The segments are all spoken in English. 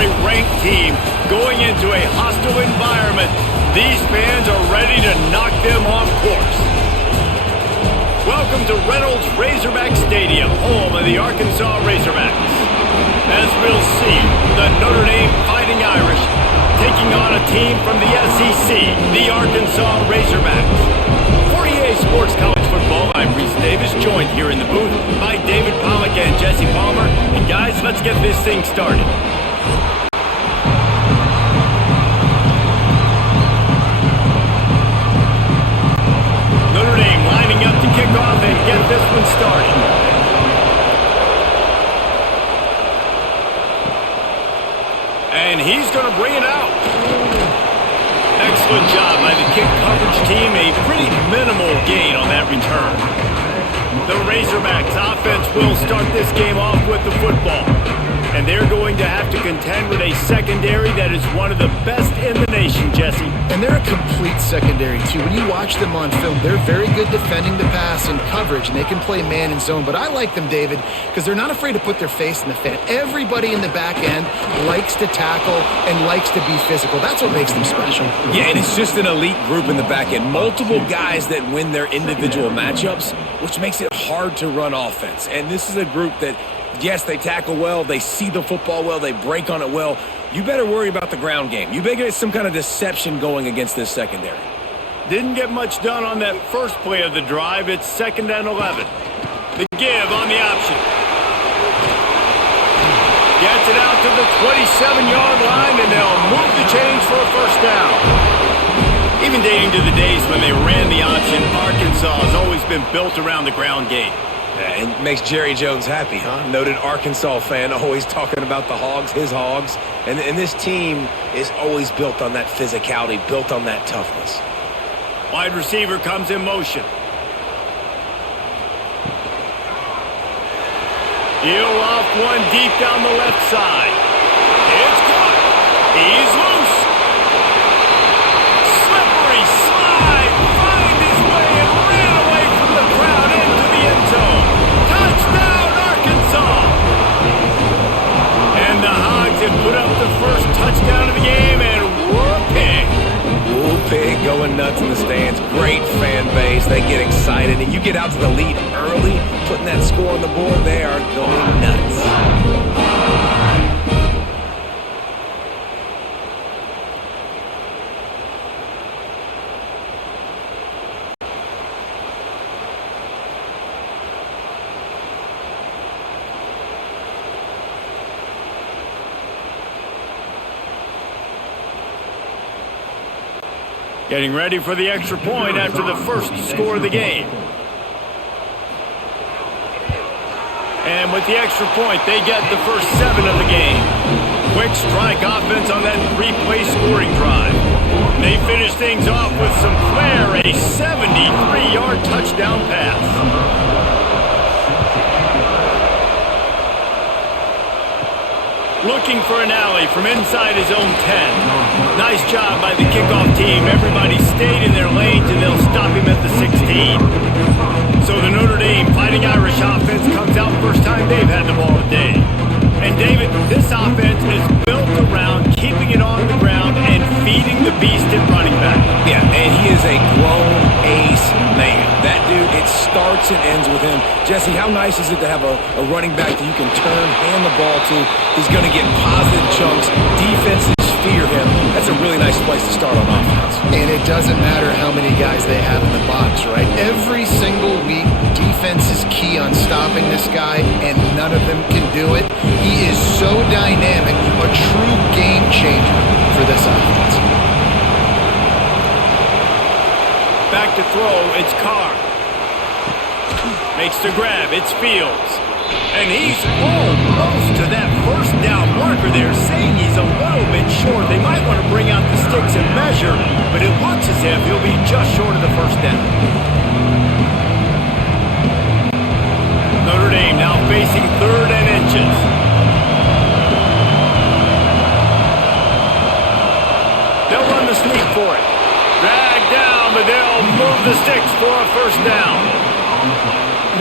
a ranked team going into a hostile environment. These fans are ready to knock them off course. Welcome to Reynolds Razorback Stadium, home of the Arkansas Razorbacks. As we'll see, the Notre Dame Fighting Irish taking on a team from the SEC, the Arkansas Razorbacks. For EA Sports College Football, I'm Reese Davis, joined here in the booth by David Pollack and Jesse Palmer. And guys, let's get this thing started. Notre Dame lining up to kick off and get this one started. And he's going to bring it out. Excellent job by the kick coverage team. A pretty minimal gain on that return. The Razorbacks offense will start this game off with the football. And they're going to have to contend with a secondary that is one of the best in the nation, Jesse. And they're a complete secondary, too. When you watch them on film, they're very good defending the pass and coverage, and they can play man and zone. But I like them, David, because they're not afraid to put their face in the fan. Everybody in the back end likes to tackle and likes to be physical. That's what makes them special. Yeah, and it's just an elite group in the back end. Multiple guys that win their individual matchups, which makes it hard to run offense. And this is a group that, yes, they tackle well, they see the football well, they break on it well. You better worry about the ground game. You better get some kind of deception going against this secondary. Didn't get much done on that first play of the drive. It's 2nd and 11. The give on the option. Gets it out to the 27-yard line, and they'll move the chains for a first down. Even dating to the days when they ran the option, Arkansas has always been built around the ground game. Yeah, it makes Jerry Jones happy, huh? Noted Arkansas fan, always talking about the Hogs, his Hogs. And this team is always built on that physicality, built on that toughness. Wide receiver comes in motion. He'll off one deep down the left side. It's caught. He's loose. Slippery slide. Find his way and ran away from the crowd into the end zone. Touchdown, Arkansas. And the Hogs have put up the first touchdown of the game, and whoop-pig. Whoop-pig going nuts in the stands. Great fan base. They get excited. And you get out to the lead early, putting that score on the board, they are going nuts. Getting ready for the extra point after the first score of the game. And with the extra point, they get the first 7 of the game. Quick strike offense on that 3-play scoring drive. They finish things off with some flair, a 73-yard touchdown pass. Looking for an alley from inside his own 10. Nice job by the kickoff team. Everybody stayed in their lanes, and they'll stop him at the 16. So the Notre Dame Fighting Irish offense comes out first time they've had the ball today. And David, this offense is built around keeping it on the ground and feeding the beast at running back. Yeah, and he is a grown ace man. That dude, it starts and ends with him. Jesse, how nice is it to have a running back that you can turn, hand the ball to? He's going to get positive chunks. Defenses fear him. That's a really nice place to start on offense. And it doesn't matter how many guys they have in the box, right? Every single week, defense is key on stopping this guy, and none of them can do it. He is so dynamic, a true game changer for this offense. Back to throw, it's Carr. Makes the grab, it's Fields. And he's almost to that first down marker there, saying he's a little bit short. They might want to bring out the sticks and measure, but it looks as if he'll be just short of the first down. Notre Dame now facing 3rd and inches. They'll run the sneak for it. Dragged down, but they'll move the sticks for a first down.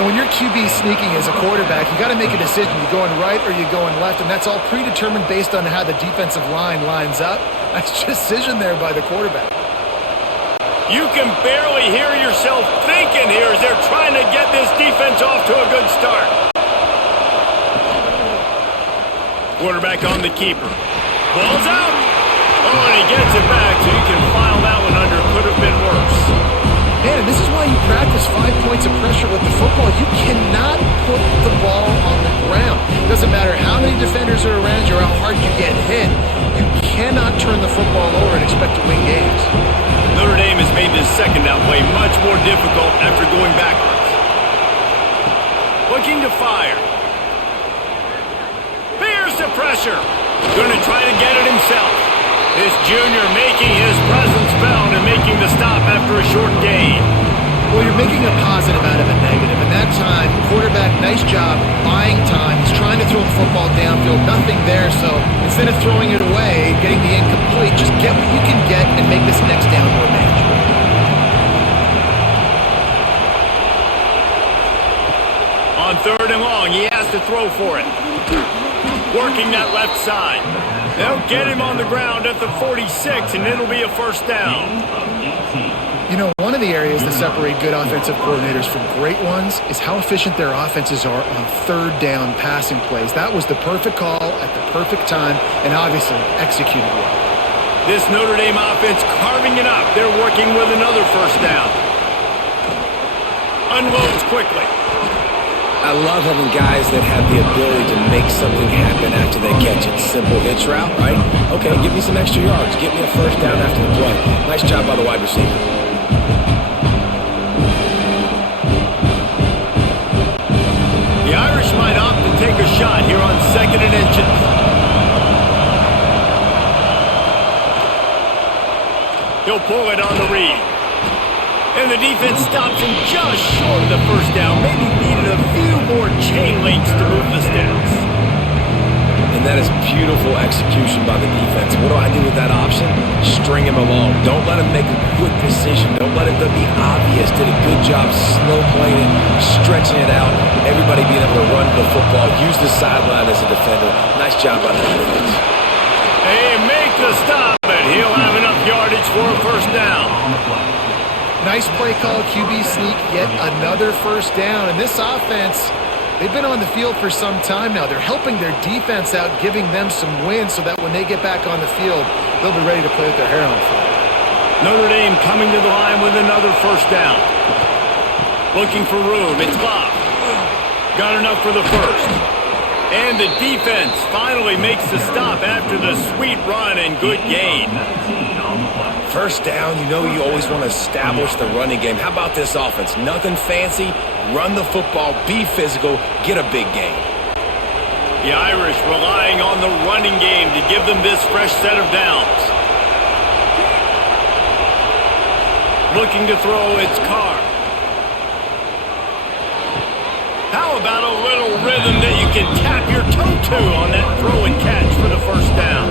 When your QB sneaking as a quarterback, you got to make a decision. You going right or you going left, and that's all predetermined based on how the defensive line lines up. Nice decision there by the quarterback. You can barely hear yourself thinking here as they're trying to get this defense off to a good start. Quarterback on the keeper. Ball's out. Oh, and he gets it back, so you can file that one under. Could have been worse. Man, and this is why you practice 5 points of pressure with the football. You cannot put the ball on the ground. Doesn't matter how many defenders are around you or how hard you get hit. You cannot turn the football over and expect to win games. Notre Dame has made this second down play much more difficult after going backwards. Looking to fire. Bears the pressure. Going to try to get it himself. This junior making his presence felt and making the stop after a short gain. Well, you're making a positive out of a negative. And that time, quarterback, nice job, buying time. He's trying to throw the football downfield. Nothing there, so instead of throwing it away, getting the incomplete, just get what you can get and make this next down more manageable. On 3rd and long, he has to throw for it. Working that left side. They'll get him on the ground at the 46, and it'll be a first down. You know, one of the areas that separate good offensive coordinators from great ones is how efficient their offenses are on 3rd down passing plays. That was the perfect call at the perfect time, and obviously executed well. This Notre Dame offense carving it up. They're working with another first down. Unloads quickly. I love having guys that have the ability to make something happen after they catch it. Simple hitch route, right? Okay, give me some extra yards. Get me a first down after the play. Nice job by the wide receiver. The Irish might opt to take a shot here on 2nd and inches. He'll pull it on the read. And the defense stops him just short of the first down. Maybe needed a few more chain links to move the sticks. And that is beautiful execution by the defense. What do I do with that option? String him along. Don't let him make a quick decision. Don't let it be obvious. Did a good job slow playing it, stretching it out. Everybody being able to run the football, use the sideline as a defender. Nice job by the defense. They make the stop, but he'll have enough yardage for a first down. Nice play call, QB sneak, yet another first down. And this offense, they've been on the field for some time now. They're helping their defense out, giving them some wins so that when they get back on the field, they'll be ready to play with their hair on fire. Notre Dame coming to the line with another first down. Looking for room. It's Bob. Got enough for the first. And the defense finally makes the stop after the sweet run and good gain. First down, you know you always want to establish the running game. How about this offense? Nothing fancy. Run the football, be physical, get a big gain. The Irish relying on the running game to give them this fresh set of downs. Looking to throw, it's Carr. How about a little rhythm that you can tap your toe to on that throw and catch for the first down?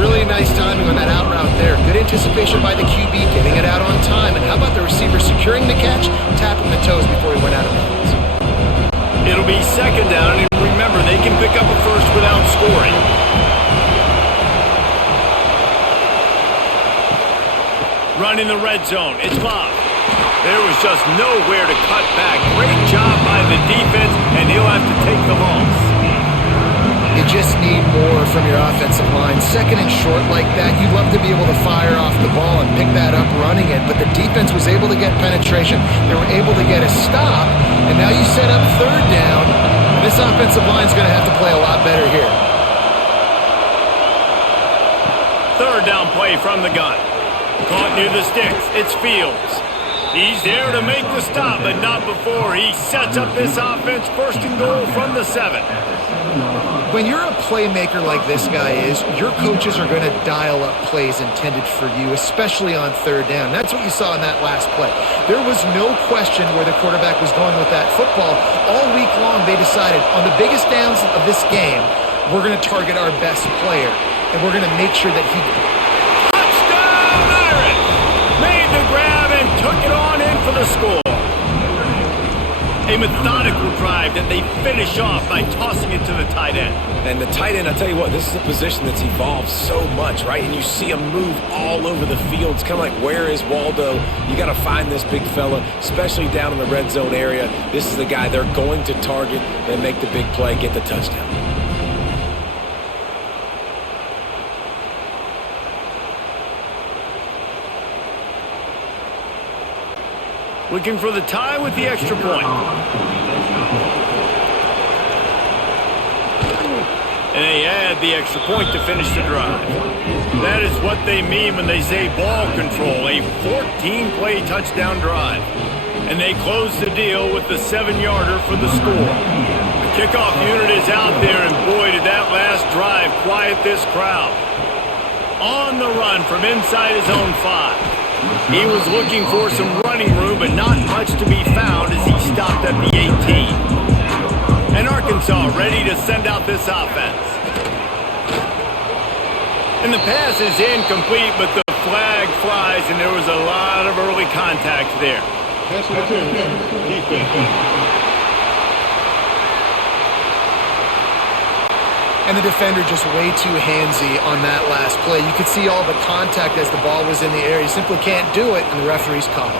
Really nice timing on that out route there. Good anticipation by the QB, getting it out on time. And how about the receiver securing the catch, tapping the toes before he went out of bounds? It'll be second down, and remember, they can pick up a first without scoring. Run in the red zone. It's Bob. There was just nowhere to cut back. Great job by the defense, and he'll have to take the loss. You just need more from your offensive line. Second and short like that, you'd love to be able to fire off the ball and pick that up running it, but the defense was able to get penetration. They were able to get a stop, and now you set up 3rd down, and this offensive line is going to have to play a lot better here. 3rd down play from the gun. Caught near the sticks. It's Fields. He's there to make the stop, but not before he sets up this offense. 1st and goal from the 7. When you're a playmaker like this guy is, your coaches are going to dial up plays intended for you, especially on 3rd down. That's what you saw in that last play. There was no question where the quarterback was going with that football. All week long, they decided on the biggest downs of this game, we're going to target our best player, and we're going to make sure that he... Touchdown, Irish! Made the grab and took it on in for the score. A methodical drive that they finish off by tossing it to the tight end. And the tight end, I tell you what, this is a position that's evolved so much, right? And you see him move all over the field. It's kind of like, where is Waldo? You got to find this big fella, especially down in the red zone area. This is the guy they're going to target. They make the big play, get the touchdown. Looking for the tie with the extra point. And they add the extra point to finish the drive. That is what they mean when they say ball control, a 14-play touchdown drive. And they close the deal with the 7-yarder for the score. The kickoff unit is out there, and boy, did that last drive quiet this crowd. On the run from inside his own 5. He was looking for some running room, but not much to be found as he stopped at the 18. And Arkansas ready to send out this offense. And the pass is incomplete, but the flag flies, and there was a lot of early contact there. And the defender just way too handsy on that last play. You could see all the contact as the ball was in the air. You simply can't do it, and the referee's called.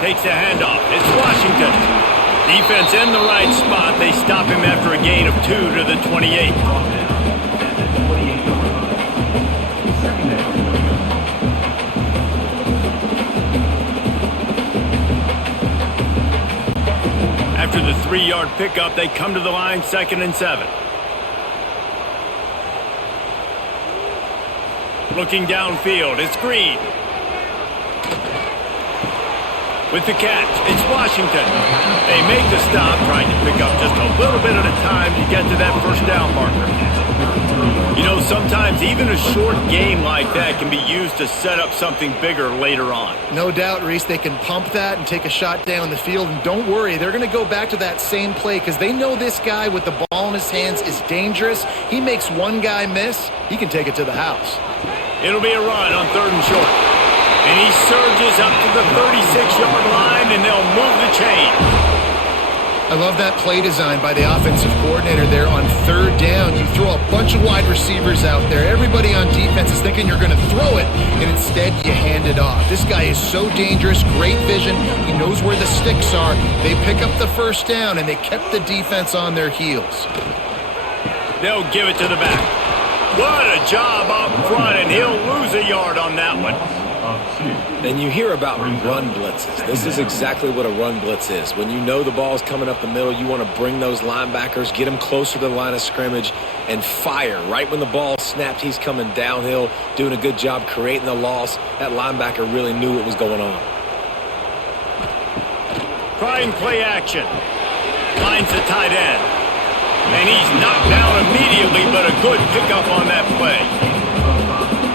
Takes a handoff. It's Washington. Defense in the right spot. They stop him after a gain of 2 to the 28. After the 3-yard pickup, they come to the line 2nd and 7. Looking downfield, it's Green. With the catch, it's Washington. They make the stop, trying to pick up just a little bit at a time to get to that first down marker. You know, sometimes even a short game like that can be used to set up something bigger later on. No doubt, Reese, they can pump that and take a shot down the field. And don't worry, they're going to go back to that same play because they know this guy with the ball in his hands is dangerous. He makes one guy miss, he can take it to the house. It'll be a run on 3rd and short. And he surges up to the 36-yard line, and they'll move the chain. I love that play design by the offensive coordinator there on 3rd down. You throw a bunch of wide receivers out there. Everybody on defense is thinking you're going to throw it, and instead you hand it off. This guy is so dangerous, great vision. He knows where the sticks are. They pick up the first down, and they kept the defense on their heels. They'll give it to the back. What a job up front, and he'll lose a yard on that one. And you hear about run blitzes. This is exactly what a run blitz is. When you know the ball's coming up the middle, you want to bring those linebackers, get them closer to the line of scrimmage, and fire. Right when the ball snapped, he's coming downhill, doing a good job creating the loss. That linebacker really knew what was going on. Trying play action. Finds the tight end. And he's knocked down immediately, but a good pickup on that play.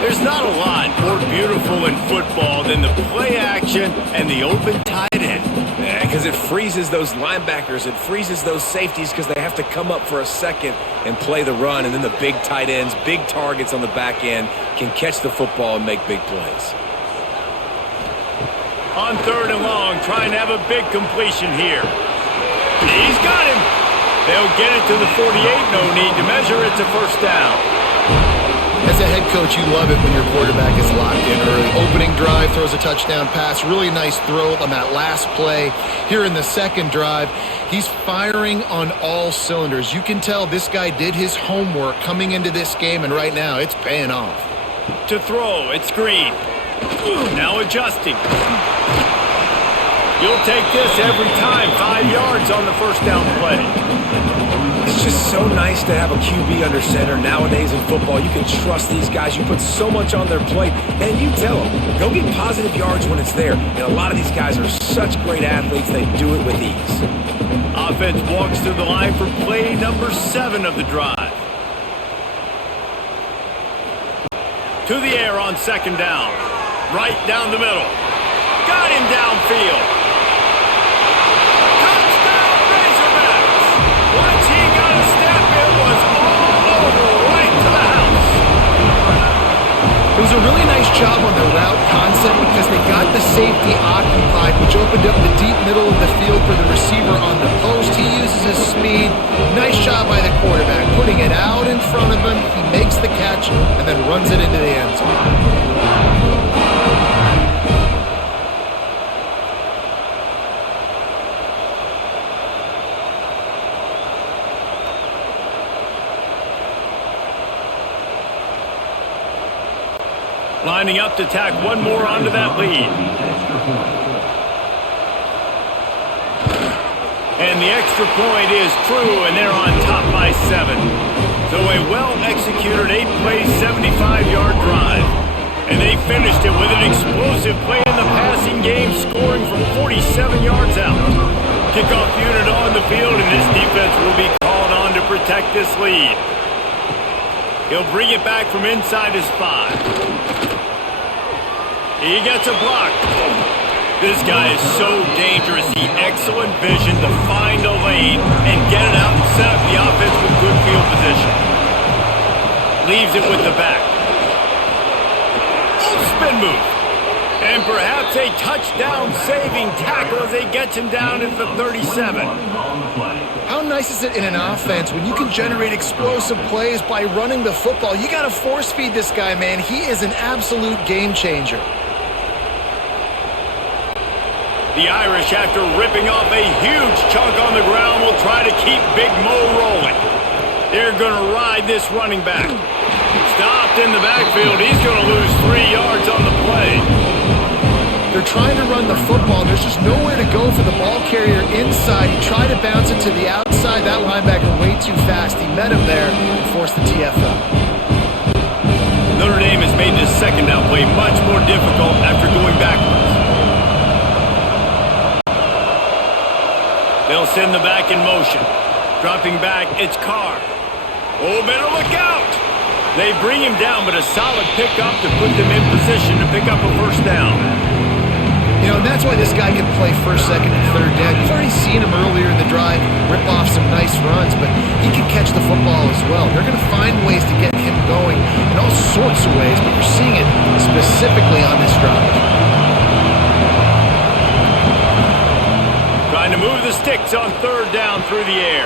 There's not a lot more beautiful in football than the play action and the open tight end. Yeah, because it freezes those linebackers. It freezes those safeties because they have to come up for a second and play the run. And then the big tight ends, big targets on the back end can catch the football and make big plays. On 3rd and long, trying to have a big completion here. He's got him. They'll get it to the 48. No need to measure. It's a first down. As a head coach, you love it when your quarterback is locked in early. Opening drive, throws a touchdown pass. Really nice throw on that last play. Here in the 2nd drive, he's firing on all cylinders. You can tell this guy did his homework coming into this game, and right now it's paying off. To throw, it's Green. Now adjusting. You'll take this every time. 5 yards on the first down play. It's just so nice to have a QB under center nowadays in football. You can trust these guys. You put so much on their plate, and you tell them, go get positive yards when it's there. And a lot of these guys are such great athletes, they do it with ease. Offense walks to the line for play number 7 of the drive. To the air on 2nd down. Right down the middle. Got him downfield. Once he got a step, it was all over, right to the house. It was a really nice job on the route concept because they got the safety occupied, which opened up the deep middle of the field for the receiver on the post. He uses his speed. Nice job by the quarterback, putting it out in front of him. He makes the catch and then runs it into the end zone. Lining up to tack one more onto that lead. And the extra point is true, and they're on top by 7. So a well-executed 8-play, 75-yard drive. And they finished it with an explosive play in the passing game, scoring from 47 yards out. Kickoff unit on the field, and this defense will be called on to protect this lead. He'll bring it back from inside his 5. He gets a block. This guy is so dangerous. He excellent vision to find a lane and get it out and set up the offense with good field position. Leaves it with the back. Oh, spin move. And perhaps a touchdown-saving tackle as he gets him down at the 37. How nice is it in an offense when you can generate explosive plays by running the football? You got to force feed this guy, man. He is an absolute game changer. The Irish, after ripping off a huge chunk on the ground, will try to keep Big Mo rolling. They're going to ride this running back. Stopped in the backfield. He's going to lose 3 yards on the play. They're trying to run the football. There's just nowhere to go for the ball carrier inside. He tried to bounce it to the outside. That linebacker way too fast. He met him there and forced the TFL. Notre Dame has made this second down play much more difficult after going backwards. They'll send the back in motion. Dropping back, it's Carr. Oh, better look out! They bring him down, but a solid pickup to put them in position to pick up a first down. You know, and that's why this guy can play first, second, and third down. You've already seen him earlier in the drive rip off some nice runs, but he can catch the football as well. They're going to find ways to get him going in all sorts of ways, but you're seeing it specifically on this drive. Trying to move the sticks on third down through the air.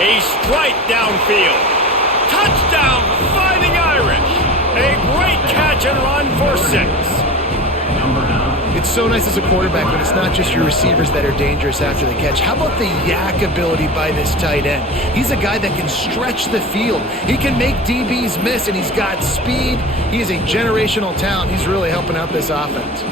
A strike downfield. Touchdown, Fighting Irish. A great catch and run for 6. It's so nice as a quarterback when it's not just your receivers that are dangerous after the catch. How about the yak ability by this tight end? He's a guy that can stretch the field. He can make DBs miss, and he's got speed. He is a generational talent. He's really helping out this offense.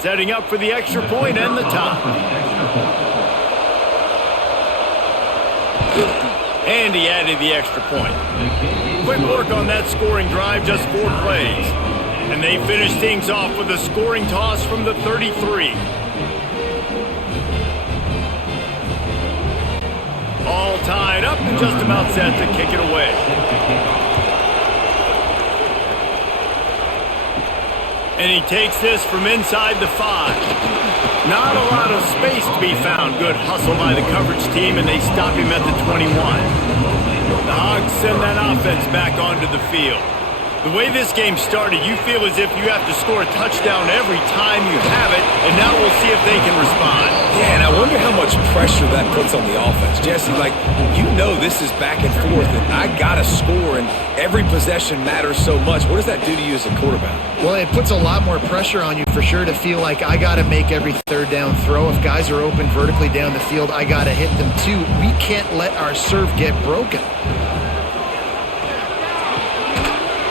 Setting up for the extra point and the top. And he added the extra point. Quick work on that scoring drive, just 4 plays. And they finish things off with a scoring toss from the 33. All tied up and just about set to kick it away. And he takes this from inside the 5. Not a lot of space to be found. Good hustle by the coverage team, and they stop him at the 21. The Hogs send that offense back onto the field. The way this game started, you feel as if you have to score a touchdown every time you have it, and now we'll see if they can respond. Yeah, and I wonder how much pressure that puts on the offense. Jesse, like, you know this is back and forth, and I got to score, and every possession matters so much. What does that do to you as a quarterback? Well, it puts a lot more pressure on you for sure to feel like I got to make every third down throw. If guys are open vertically down the field, I got to hit them too. We can't let our serve get broken.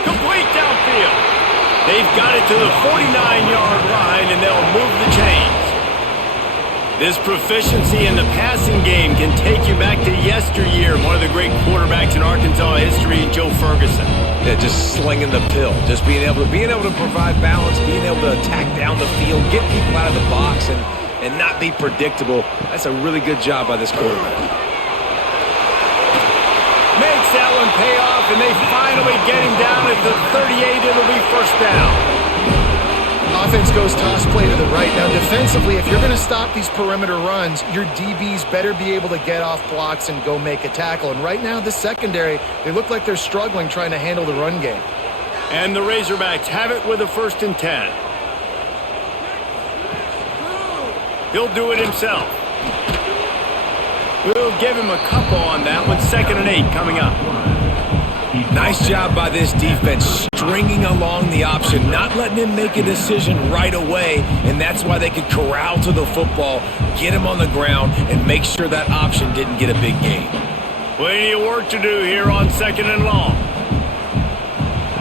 Complete downfield. They've got it to the 49-yard line, and they'll move the chains. This proficiency in the passing game can take you back to yesteryear, one of the great quarterbacks in Arkansas history, Joe Ferguson. Yeah, just slinging the pill, just being able to provide balance, being able to attack down the field, get people out of the box, and not be predictable. That's a really good job by this quarterback. makes that one pay off, and they finally get him down at the 38. It'll be first down. Offense goes toss play to the right. Now, defensively, if you're going to stop these perimeter runs, your DBs better be able to get off blocks and go make a tackle. And right now, the secondary, they look like they're struggling trying to handle the run game. And the Razorbacks have it with a 1st and 10. He'll do it himself. We'll give him a couple on that one. 2nd and 8 coming up. Nice job by this defense, stringing along the option, not letting him make a decision right away, and that's why they could corral to the football, get him on the ground, and make sure that option didn't get a big gain. Plenty of work to do here on 2nd and long.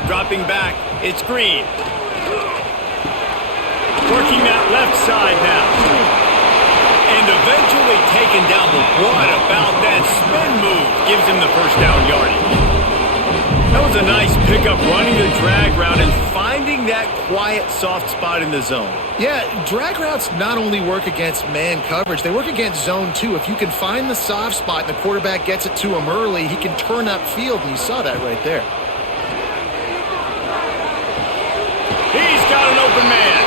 Dropping back, it's Green. Working that left side now. And eventually taken down. What about that spin move? Gives him the first down yardage. That was a nice pickup, running the drag route and finding that quiet, soft spot in the zone. Yeah, drag routes not only work against man coverage, they work against zone too. If you can find the soft spot and the quarterback gets it to him early, he can turn upfield, and you saw that right there. He's got an open man.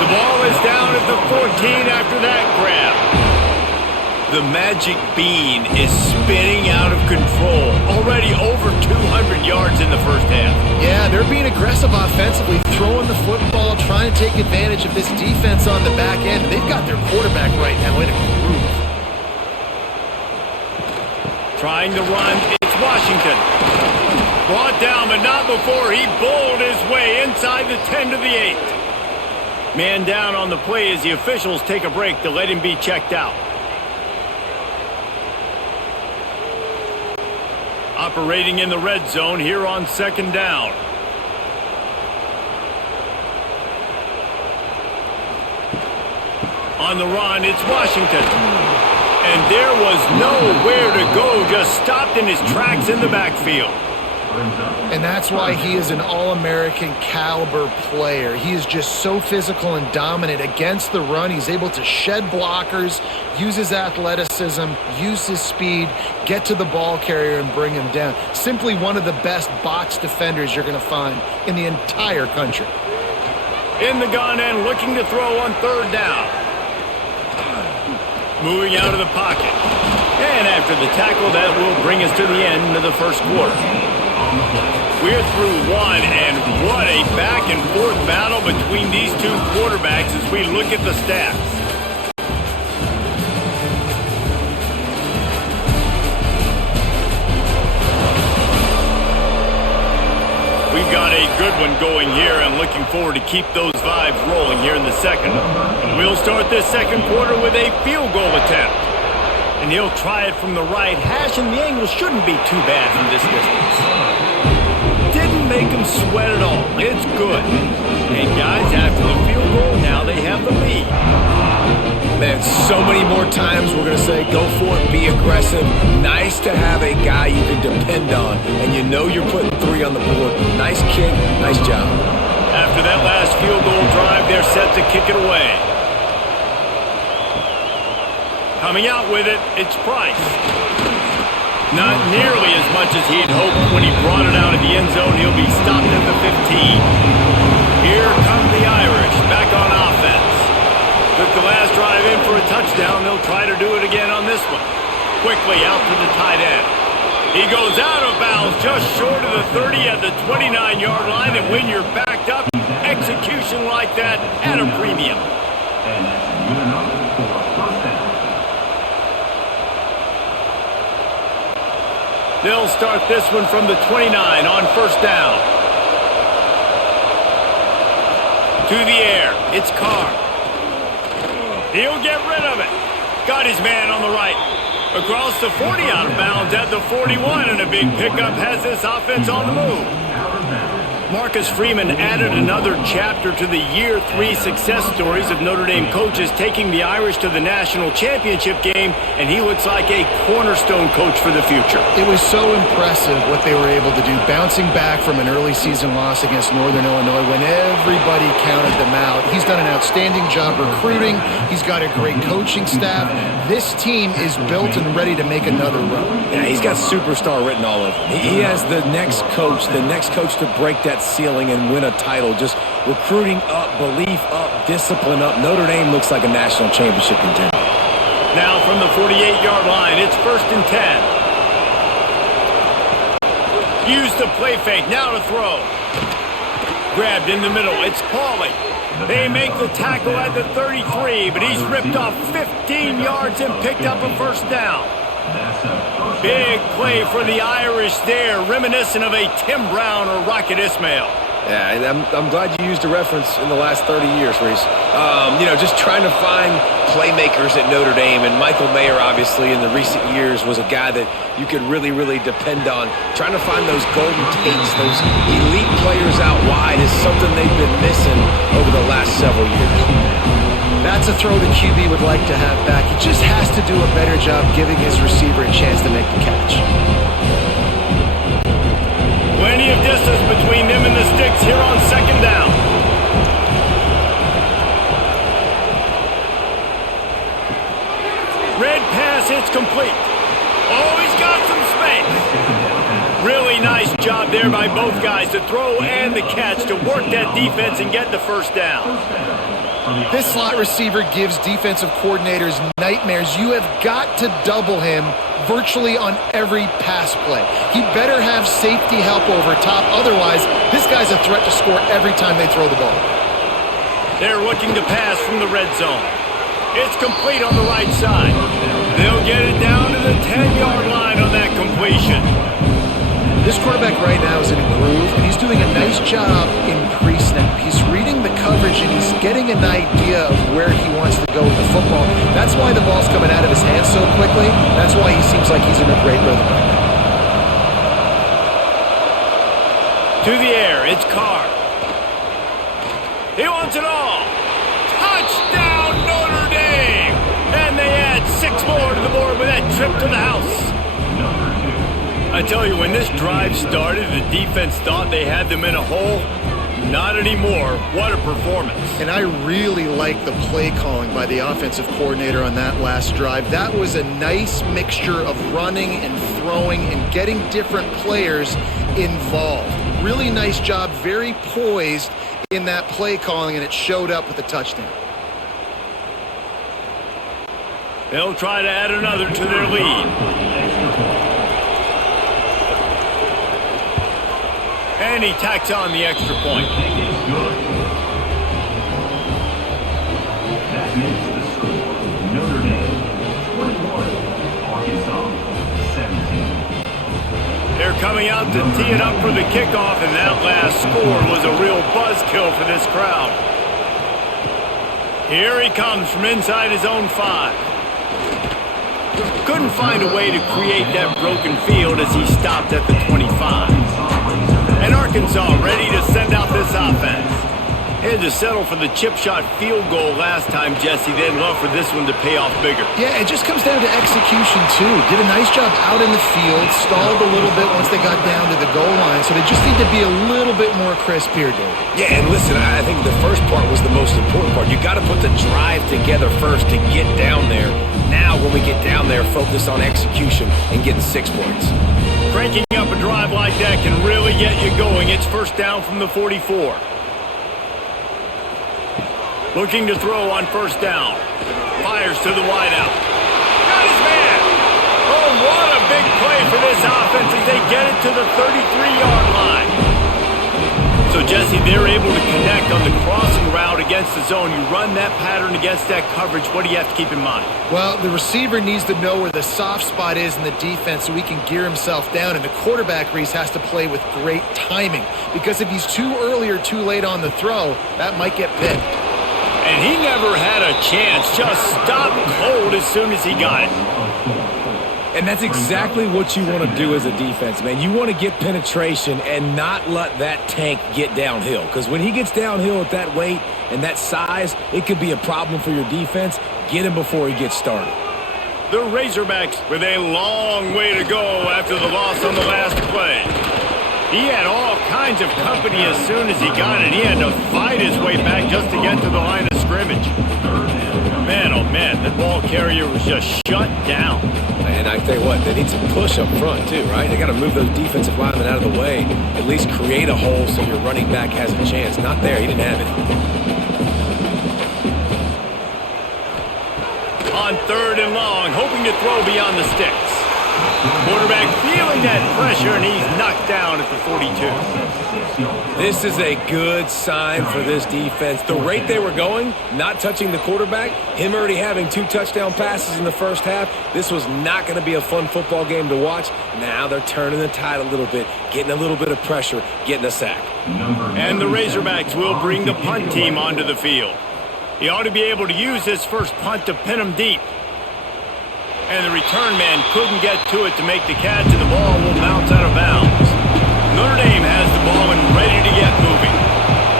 The ball is down at the 14 after that grab. The magic bean is spinning out of control. Already over 200 yards in the first half. Yeah, they're being aggressive offensively, throwing the football, trying to take advantage of this defense on the back end. They've got their quarterback right now in a groove. Trying to run, it's Washington. Brought down, but not before he bowled his way inside the 10 to the 8. Man down on the play as the officials take a break to let him be checked out. Operating in the red zone here on 2nd down. On the run, it's Washington. And there was nowhere to go, just stopped in his tracks in the backfield. And that's why he is an All-American caliber player. He is just so physical and dominant against the run. He's able to shed blockers, use his athleticism, use his speed, get to the ball carrier and bring him down. Simply one of the best box defenders you're going to find in the entire country. In the gun and looking to throw on 3rd down. Moving out of the pocket. And after the tackle, that will bring us to the end of the first quarter. We're through one, and what a back-and-forth battle between these two quarterbacks as we look at the stats. We've got a good one going here and looking forward to keep those vibes rolling here in the second. We'll start this second quarter with a field goal attempt. And he'll try it from the right hash, and the angle shouldn't be too bad from this distance. Didn't make him sweat at all. It's good. And guys, after the field goal, now they have the lead. Man, so many more times we're going to say, go for it, be aggressive. Nice to have a guy you can depend on, and you know you're putting 3 on the board. Nice kick, nice job. After that last field goal drive, they're set to kick it away. Coming out with it, it's Price. Not nearly as much as he'd hoped when he brought it out of the end zone. He'll be stopped at the 15. Here come the Irish, back on offense. Took the last drive in for a touchdown. They'll try to do it again on this one. Quickly out to the tight end. He goes out of bounds just short of the 30 at the 29-yard line. And when you're backed up, execution like that at a premium. And that's good enough for a first down. They'll start this one from the 29 on 1st down. To the air, it's Carr. He'll get rid of it. Got his man on the right. Across the 40 out of bounds at the 41, and a big pickup has this offense on the move. Marcus Freeman added another chapter to the year 3 success stories of Notre Dame coaches taking the Irish to the national championship game, and he looks like a cornerstone coach for the future. It was so impressive what they were able to do, bouncing back from an early season loss against Northern Illinois when everybody counted them out. He's done an outstanding job recruiting. He's got a great coaching staff. This team is built and ready to make another run. Yeah, he's got superstar written all over him. He has the next coach to break that ceiling and win a title. Just recruiting up, belief up, discipline up. Notre Dame looks like a national championship contender. Now from the 48-yard line, it's 1st and 10. Use the play fake, now to throw. Grabbed in the middle, it's Pauly. They make the tackle at the 33, but he's ripped off 15 yards and picked up a first down. Big play for the Irish there, reminiscent of a Tim Brown or Rocket Ismail. Yeah, and I'm glad you used a reference in the last 30 years, Reese. Just trying to find playmakers at Notre Dame, and Michael Mayer, obviously, in the recent years was a guy that you could really, really depend on. Trying to find those golden takes, those elite players out wide is something they've been missing over the last several years. That's a throw the QB would like to have back. He just has to do a better job giving his receiver a chance to make the catch. Plenty of distance between them and the sticks here on 2nd down. Red pass, it's complete. Oh, he's got some space. Really nice job there by both guys to throw and the catch to work that defense and get the first down. This slot receiver gives defensive coordinators nightmares. You have got to double him virtually on every pass play. He better have safety help over top. Otherwise, this guy's a threat to score every time they throw the ball. They're looking to pass from the red zone. It's complete on the right side. They'll get it down to the 10-yard line on that completion. This quarterback right now is in a groove, and he's doing a nice job in pre-snap. He's reading the coverage, and he's getting an idea of where he wants to go with the football. That's why the ball's coming out of his hands so quickly. That's why he seems like he's in a great rhythm right now. To the air, it's Carr. He wants it all. Touchdown, Notre Dame! And they add 6 more to the board with that trip to the house. I tell you, when this drive started, the defense thought they had them in a hole. Not anymore. What a performance. And I really like the play calling by the offensive coordinator on that last drive. That was a nice mixture of running and throwing and getting different players involved. Really nice job, very poised in that play calling, and it showed up with a touchdown. They'll try to add another to their lead. And he tacks on the extra point. That makes the score Notre Dame 21, Arkansas 17. They're coming out to tee it up for the kickoff, and that last score was a real buzzkill for this crowd. Here he comes from inside his own 5. Couldn't find a way to create that broken field as he stopped at the 25. And Arkansas ready to send out this offense. Had to settle for the chip shot field goal last time, Jesse. They'd love for this one to pay off bigger. Yeah, it just comes down to execution, too. Did a nice job out in the field, stalled a little bit once they got down to the goal line, so they just need to be a little bit more crisp here, David. Yeah, and listen, I think the first part was the most important part. You got to put the drive together first to get down there. Now, when we get down there, focus on execution and getting 6 points. Cranking up a drive like that can really get you going. It's 1st down from the 44. Looking to throw on 1st down. Fires to the wideout. Got his man. Oh, what a big play for this offense as they get it to the 33-yard line. So, Jesse, they're able to connect on the crossing route against the zone. You run that pattern against that coverage. What do you have to keep in mind? Well, the receiver needs to know where the soft spot is in the defense so he can gear himself down, and the quarterback, Reese, has to play with great timing, because if he's too early or too late on the throw, that might get picked. And he never had a chance. Just stopped cold as soon as he got it. And that's exactly what you want to do as a defense, man. You want to get penetration and not let that tank get downhill. Because when he gets downhill at that weight and that size, it could be a problem for your defense. Get him before he gets started. The Razorbacks with a long way to go after the loss on the last play. He had all kinds of company as soon as he got it. He had to fight his way back just to get to the line of scrimmage. Man, oh man, that ball carrier was just shut down. And I tell you what, they need some push up front too, right? They got to move those defensive linemen out of the way, at least create a hole so your running back has a chance. Not there, he didn't have it. On 3rd and long, hoping to throw beyond the sticks. Quarterback feeling that pressure, and he's knocked down at the 42. This is a good sign for this defense. The rate they were going, not touching the quarterback, him already having 2 touchdown passes in the first half, this was not going to be a fun football game to watch. Now they're turning the tide a little bit, getting a little bit of pressure, getting a sack. And the Razorbacks will bring the punt team onto the field. He ought to be able to use his first punt to pin him deep. And the return man couldn't get to it to make the catch, and the ball will bounce out of bounds. Notre Dame has the ball and ready to get moving.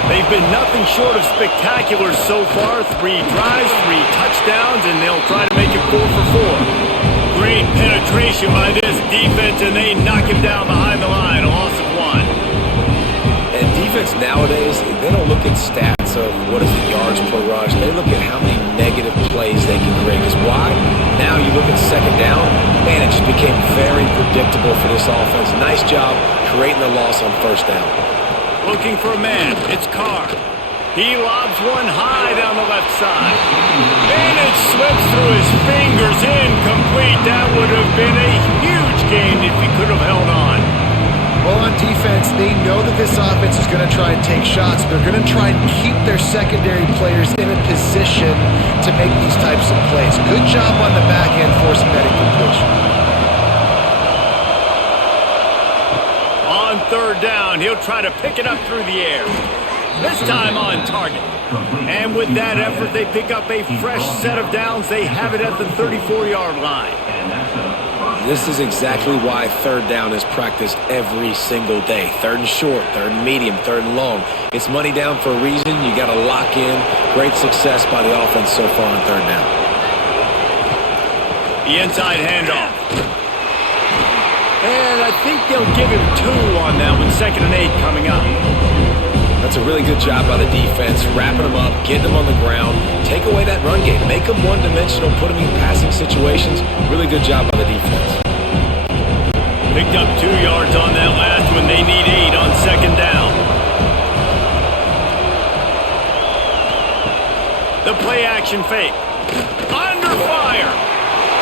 They've been nothing short of spectacular so far. 3 drives, 3 touchdowns, and they'll try to make it 4 for 4. Great penetration by this defense, and they knock him down behind the line, a loss of 1. And defense nowadays, they don't look at stats of what is the yards per rush. They look at how many negative plays they can create. Because why? Now you look at 2nd down, man, it just became very predictable for this offense. Nice job creating the loss on 1st down. Looking for a man, it's Carr. He lobs one high down the left side. And it slips through his fingers, incomplete. That would have been a huge gain if he could have held on. Well, on defense, they know that this offense is going to try and take shots. They're going to try and keep their secondary players in a position to make these types of plays. Good job on the back end forcing that incompletion. On 3rd down, he'll try to pick it up through the air. This time on target. And with that effort, they pick up a fresh set of downs. They have it at the 34-yard line. This is exactly why 3rd down is practiced every single day. 3rd and short, 3rd and medium, 3rd and long. It's money down for a reason. You got to lock in. Great success by the offense so far on 3rd down. The inside handoff. And I think they'll give him 2 on that one. 2nd and 8 coming up. That's a really good job by the defense, wrapping them up, getting them on the ground, take away that run game, make them one-dimensional, put them in passing situations. Really good job by the defense. Picked up 2 yards on that last one. They need 8 on 2nd down. The play-action fake. Under fire.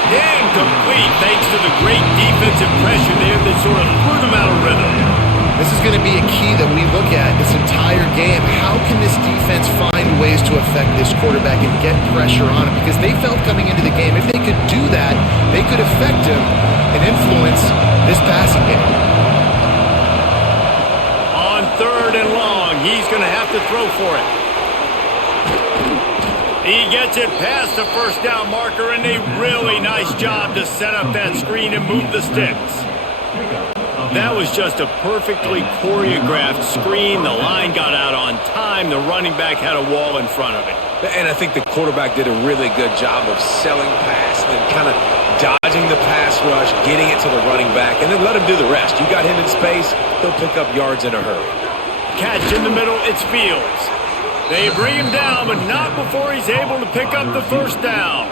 Incomplete thanks to the great defensive pressure there that sort of threw them out of rhythm. This is going to be a key that we look at this entire game. How can this defense find ways to affect this quarterback and get pressure on him? Because they felt coming into the game, if they could do that, they could affect him and influence this passing game. On 3rd and long, he's going to have to throw for it. He gets it past the 1st down marker, and a really nice job to set up that screen and move the sticks. That was just a perfectly choreographed screen. The line got out on time. The running back had a wall in front of it. And I think the quarterback did a really good job of selling pass and then kind of dodging the pass rush, getting it to the running back, and then let him do the rest. You got him in space, he'll pick up yards in a hurry. Catch in the middle, it's Fields. They bring him down, but not before he's able to pick up the 1st down.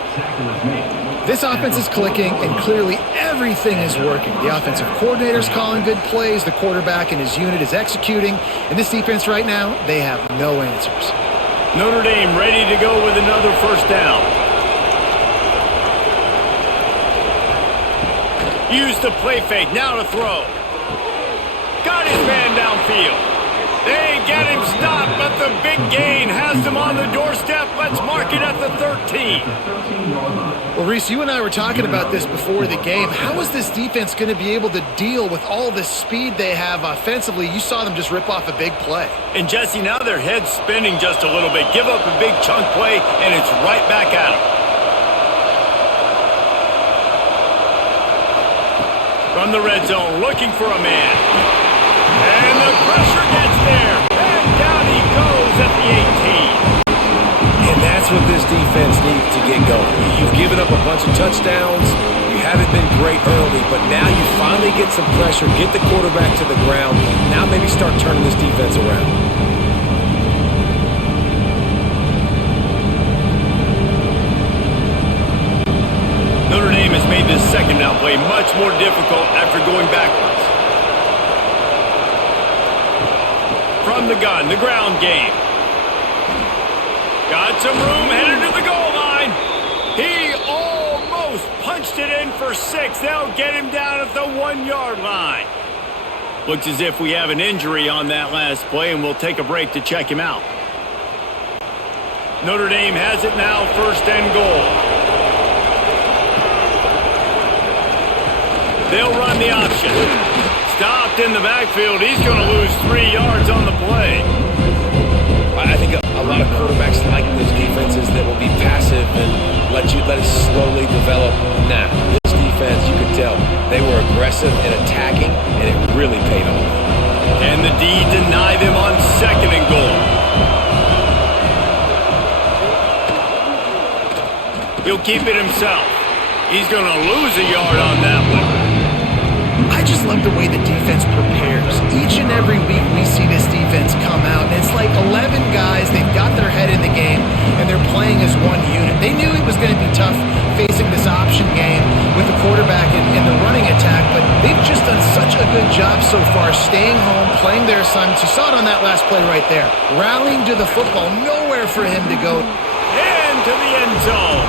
This offense is clicking, and clearly everything is working. The offensive coordinator's calling good plays. The quarterback and his unit is executing. And this defense right now, they have no answers. Notre Dame ready to go with another 1st down. Use the play fake, now to throw. Got his man downfield. They get him stopped, but the big gain has them on the doorstep. Let's mark it at the 13. Well, Reese, you and I were talking about this before the game. How is this defense going to be able to deal with all the speed they have offensively? You saw them just rip off a big play. And, Jesse, now their head's spinning just a little bit. Give up a big chunk play, and it's right back at them. From the red zone, looking for a man. And the pressure gets there. And down he goes at the 18. And that's what this defense needs to get going. You've given up a bunch of touchdowns. You haven't been great early, but now you finally get some pressure, get the quarterback to the ground. Now maybe start turning this defense around. Notre Dame has made this second down play much more difficult after going backwards. From the gun, the ground game. Got some room, headed to the goal line. He almost punched it in for 6. They'll get him down at the 1-yard line. Looks as if we have an injury on that last play, and we'll take a break to check him out. Notre Dame has it now, 1st and goal. They'll run the option. Stopped in the backfield. He's going to lose 3 yards on the play. I think a lot of quarterbacks like those defenses that will be passive and let it slowly develop. Nah, this defense, you could tell, they were aggressive and attacking, and it really paid off. And the D deny them on 2nd and goal. He'll keep it himself. He's going to lose a yard on that one. I just love the way the defense prepares. Each and every week we see this defense come out, and it's like 11 guys, they've got their head in the game, and they're playing as one unit. They knew it was going to be tough facing this option game with the quarterback in the running attack, but they've just done such a good job so far staying home, playing their assignments. You saw it on that last play right there. Rallying to the football, nowhere for him to go. Into the end zone.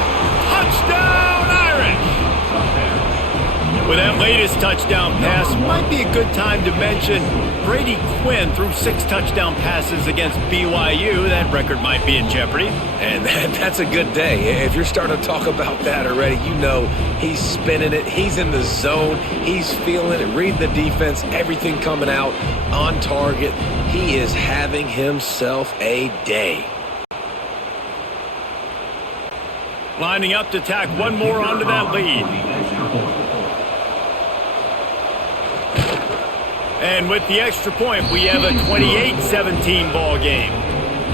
Touchdown, Irish! With that latest touchdown pass, might be a good time to mention Brady Quinn threw 6 touchdown passes against BYU. That record might be in jeopardy. And that's a good day. If you're starting to talk about that already, you know he's spinning it. He's in the zone. He's feeling it. Read the defense. Everything coming out on target. He is having himself a day. Lining up to tack one more onto that lead. And with the extra point, we have a 28-17 ball game.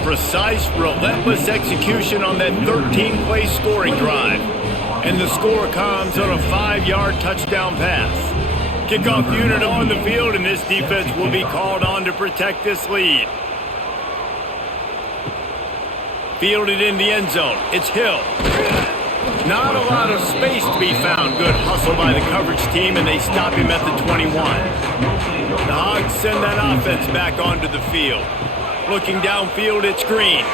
Precise, relentless execution on that 13-play scoring drive. And the score comes on a 5-yard touchdown pass. Kickoff unit on the field, and this defense will be called on to protect this lead. Fielded in the end zone. It's Hill. Not a lot of space to be found. Good hustle by the coverage team, and they stop him at the 21. The Hogs send that offense back onto the field. Looking downfield, it's Green.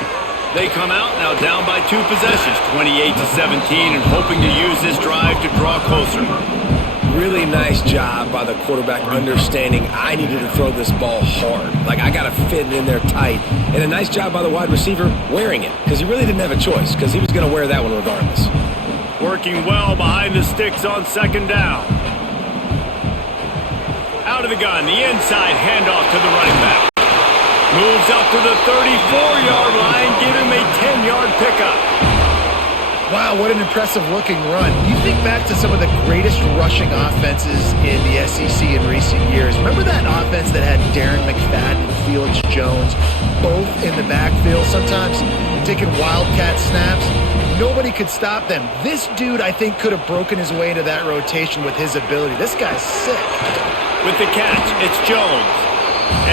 They come out now down by 2 possessions, 28-17, and hoping to use this drive to draw closer. Really nice job by the quarterback understanding I needed to throw this ball hard. Like, I got to fit it in there tight. And a nice job by the wide receiver wearing it, because he really didn't have a choice, because he was going to wear that one regardless. Working well behind the sticks on 2nd down. Out of the gun, the inside handoff to the running back. Moves up to the 34-yard line, give him a 10-yard pickup. Wow, what an impressive-looking run. You think back to some of the greatest rushing offenses in the SEC in recent years. Remember that offense that had Darren McFadden and Felix Jones both in the backfield, sometimes taking wildcat snaps? Nobody could stop them. This dude, I think, could have broken his way into that rotation with his ability. This guy's sick. With the catch, it's Jones.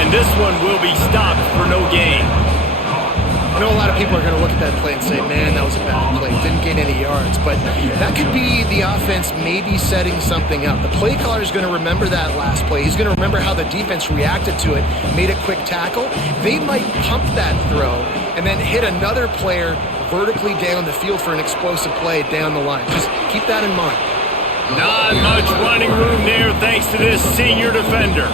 And this one will be stopped for no gain. I know a lot of people are going to look at that play and say, man, that was a bad play. Didn't gain any yards. But that could be the offense maybe setting something up. The play caller is going to remember that last play. He's going to remember how the defense reacted to it, made a quick tackle. They might pump that throw and then hit another player vertically down the field for an explosive play down the line. Just keep that in mind. Not much running room there thanks to this senior defender.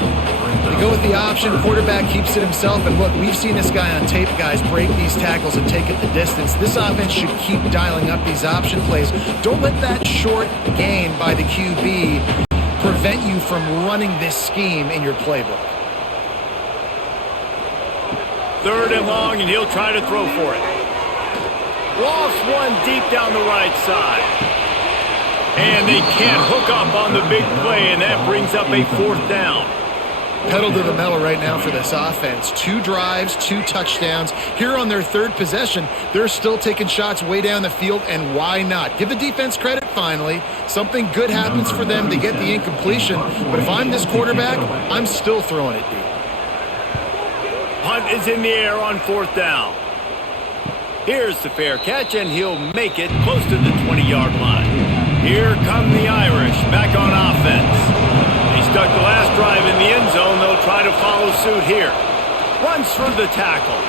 They go with the option. Quarterback keeps it himself. And look, we've seen this guy on tape, guys, break these tackles and take it the distance. This offense should keep dialing up these option plays. Don't let that short gain by the QB prevent you from running this scheme in your playbook. 3rd and long, and he'll try to throw for it. Lost one deep down the right side. And they can't hook up on the big play, and that brings up a 4th down. Pedal to the metal right now for this offense. 2 drives, 2 touchdowns. Here on their 3rd possession, they're still taking shots way down the field, and why not? Give the defense credit finally. Something good happens for them to get the incompletion, but if I'm this quarterback, I'm still throwing it deep. Punt is in the air on 4th down. Here's the fair catch, and he'll make it close to the 20-yard line. Here come the Irish back on offense. They stuck the last drive in the end zone. They'll try to follow suit here. Runs through the tackle.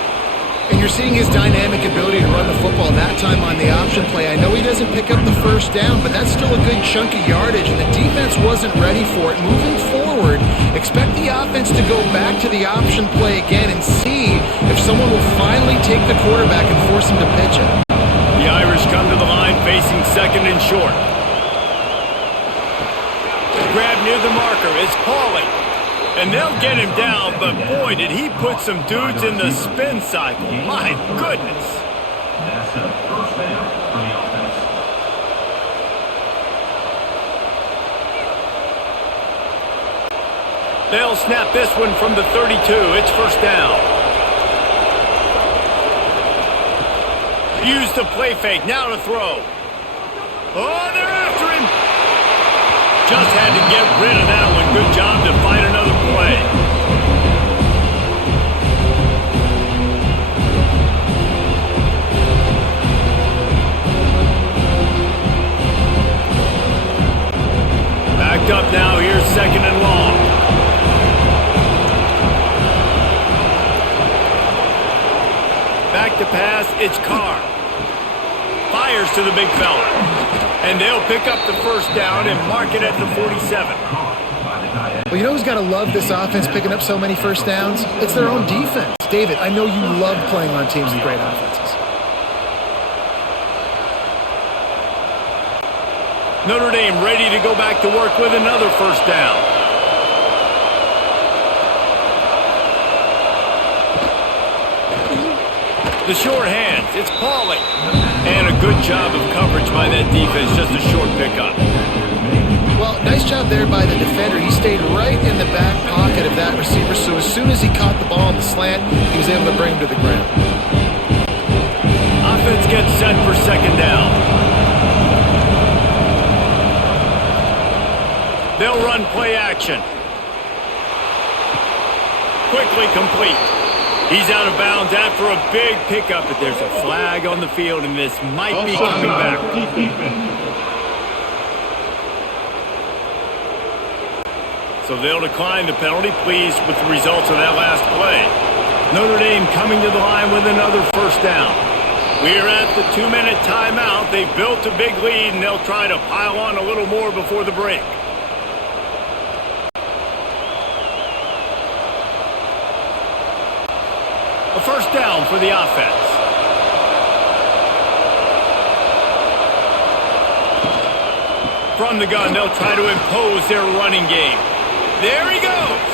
And you're seeing his dynamic ability to run the football that time on the option play. I know he doesn't pick up the 1st down, but that's still a good chunk of yardage, and the defense wasn't ready for it. Moving forward, expect the offense to go back to the option play again and see if someone will finally take the quarterback and force him to pitch it. The Irish come to the line facing 2nd and short. Grab near the marker is Pauly. And they'll get him down, but boy, did he put some dudes in the spin cycle. My goodness. That's a 1st down for the offense. They'll snap this one from the 32. It's 1st down. Use the play fake. Now to throw. Oh, they're after him. Just had to get rid of that one. Good job to find another play. Backed up now. Here's 2nd and long. Back to pass. It's Carr. Fires to the big fella. And they'll pick up the 1st down and mark it at the 47. Well, you know who's got to love this offense picking up so many 1st downs? It's their own defense. David, I know you love playing on teams with great offenses. Notre Dame ready to go back to work with another 1st down. The short hands, it's Pauly. And a good job of coverage by that defense, just a short pickup. Well, nice job there by the defender. He stayed right in the back pocket of that receiver, so as soon as he caught the ball on the slant, he was able to bring him to the ground. Offense gets set for 2nd down. They'll run play action. Quickly complete. He's out of bounds after a big pickup, but there's a flag on the field, and this might be coming back. So they'll decline the penalty, pleased with the results of that last play. Notre Dame coming to the line with another 1st down. We're at the 2-minute timeout. They've built a big lead, and they'll try to pile on a little more before the break. A 1st down for the offense. From the gun, they'll try to impose their running game. There he goes.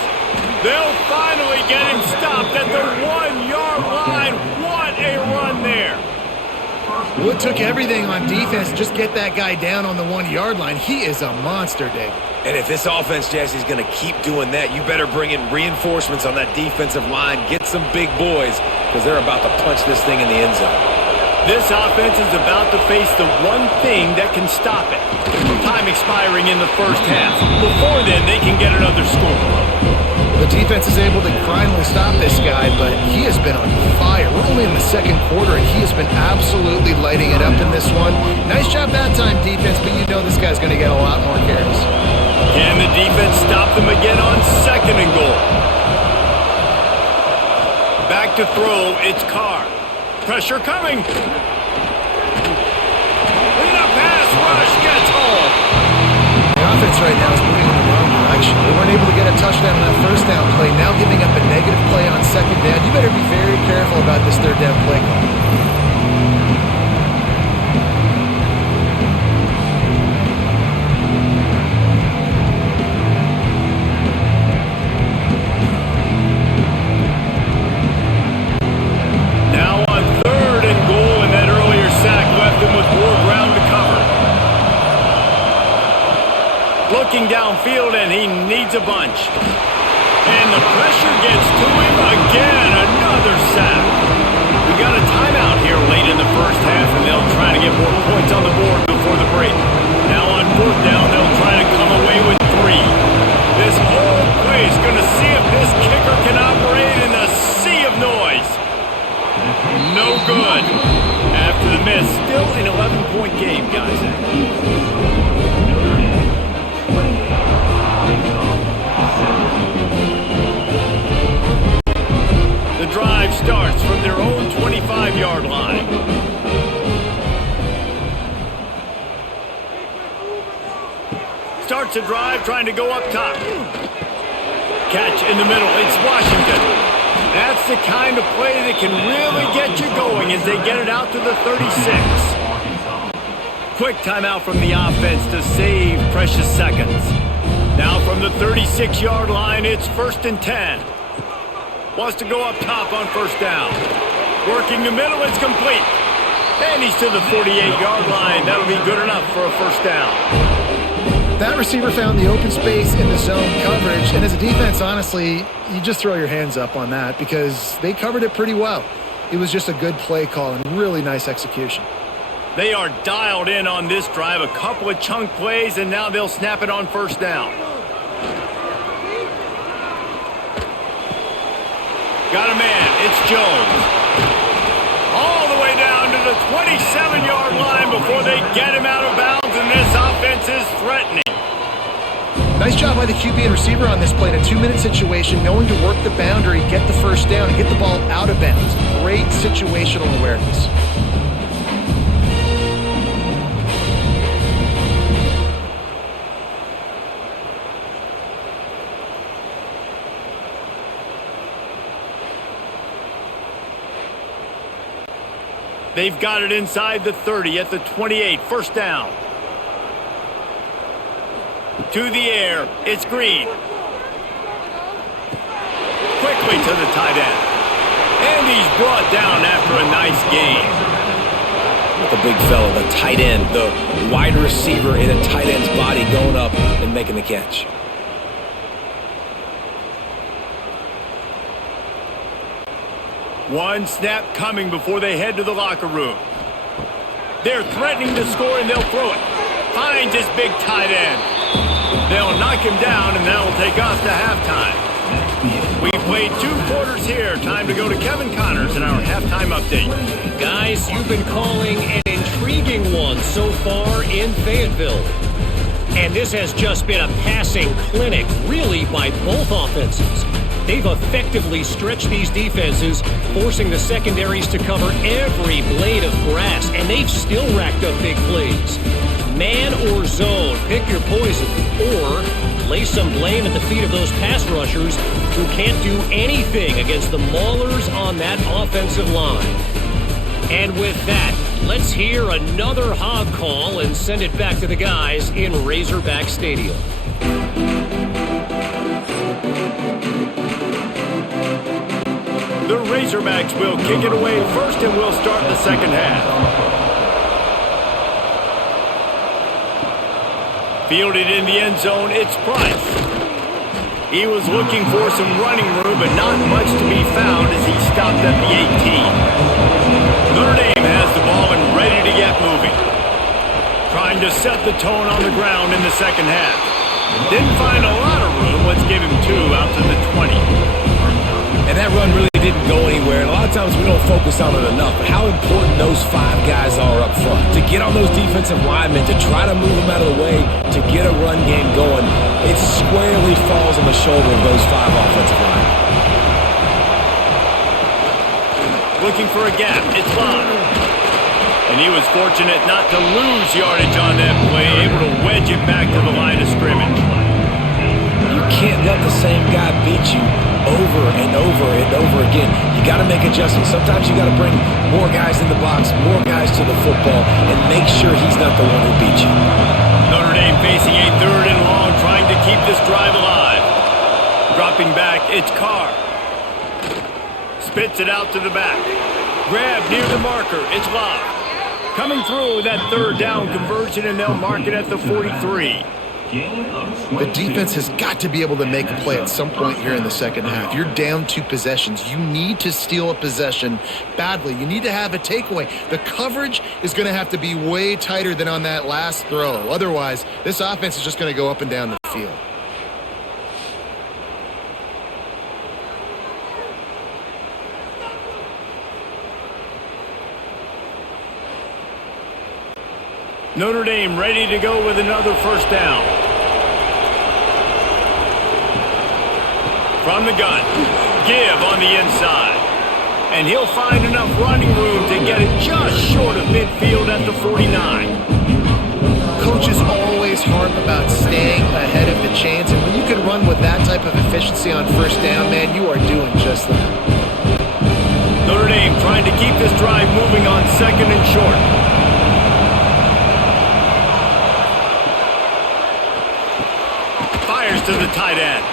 They'll finally get him stopped at the 1-yard line. What a run there. Well, it took everything on defense to just get that guy down on the 1-yard line. He is a monster, Dave. And if this offense, Jesse, is going to keep doing that, you better bring in reinforcements on that defensive line. Get some big boys, because they're about to punch this thing in the end zone. This offense is about to face the one thing that can stop it. Time expiring in the 1st half. Before then, they can get another score. The defense is able to finally stop this guy, but he has been on fire. We're only in the 2nd quarter, and he has been absolutely lighting it up in this one. Nice job that time, defense, but you know this guy's going to get a lot more carries. Can the defense stop them again on 2nd and goal? Back to throw, it's Carr. Pressure coming. And the pass rush gets home. The offense right now is moving in the wrong direction. They weren't able to get a touchdown on that 1st down play. Now giving up a negative play on 2nd down. You better be very careful about this 3rd down play call. and he needs a bunch. And the pressure gets to him again. Another sack. We got a timeout here late in the first half, and they'll try to get more points on the board before the break. Now on fourth down, they'll try to come away with 3. This whole play is going to see if this kicker can operate in a sea of noise. No good. After the miss, still an 11-point game, guys. The drive starts from their own 25-yard line. Starts a drive trying to go up top. Catch in the middle. It's Washington. That's the kind of play that can really get you going as they get it out to the 36. Quick timeout from the offense to save precious seconds. Now from the 36-yard line, it's 1st and 10. Wants to go up top on first down. Working the middle, it's complete. And he's to the 48-yard line. That'll be good enough for a first down. That receiver found the open space in the zone coverage, and as a defense, honestly, you just throw your hands up on that because they covered it pretty well. It was just a good play call and really nice execution. They are dialed in on this drive, a couple of chunk plays, and now they'll snap it on first down. Got a man, it's Jones. All the way down to the 27-yard line before they get him out of bounds, and this offense is threatening. Nice job by the QB and receiver on this play in a 2-minute situation, knowing to work the boundary, get the first down, and get the ball out of bounds. Great situational awareness. They've got it inside the 30 at the 28. First down. To the air. It's Green. Quickly to the tight end. And he's brought down after a nice gain. The big fella, the tight end, the wide receiver in a tight end's body going up and making the catch. One snap coming before they head to the locker room. They're threatening to score, and they'll throw it. Finds his big tight end. They'll knock him down, and that'll take us to halftime. We've played 2 quarters here. Time to go to Kevin Connors in our halftime update. Guys, you've been calling an intriguing one so far in Fayetteville. And this has just been a passing clinic, really, by both offenses. They've effectively stretched these defenses, forcing the secondaries to cover every blade of grass, and they've still racked up big plays. Man or zone, pick your poison, or lay some blame at the feet of those pass rushers who can't do anything against the maulers on that offensive line. And with that, let's hear another hog call and send it back to the guys in Razorback Stadium. The Razorbacks will kick it away first, and we'll start the second half. Fielded in the end zone, it's Price. He was looking for some running room, but not much to be found as he stopped at the 18. Notre Dame has the ball and ready to get moving. Trying to set the tone on the ground in the second half. Didn't find a lot of room. Let's give him 2 out to the 20. And that run really didn't go anywhere. And a lot of times we don't focus on it enough. But how important those 5 guys are up front. To get on those defensive linemen, to try to move them out of the way, to get a run game going, it squarely falls on the shoulder of those 5 offensive linemen. Looking for a gap. It's Long. And he was fortunate not to lose yardage on that play, able to wedge it back to the line of scrimmage. You can't let the same guy beat you over and over and over again. You got to make adjustments. Sometimes you got to bring more guys in the box, more guys to the football, and make sure he's not the one who beat you. Notre Dame facing a 3rd and long, trying to keep this drive alive. Dropping back, it's Carr. Spits it out to the back. Grab near the marker, it's Love. Coming through that 3rd down conversion, and they'll mark it at the 43. Gain of The 22. defense has got to be able to make a play at some point here in the second half. You're down 2 possessions. You need to steal a possession badly. You need to have a takeaway. The coverage is going to have to be way tighter than on that last throw. Otherwise, this offense is just going to go up and down the field. Notre Dame ready to go with another first down. From the gun, give on the inside. And he'll find enough running room to get it just short of midfield at the 49. Coaches always harp about staying ahead of the chains, and when you can run with that type of efficiency on first down, man, you are doing just that. Notre Dame trying to keep this drive moving on second and short. Fires to the tight end.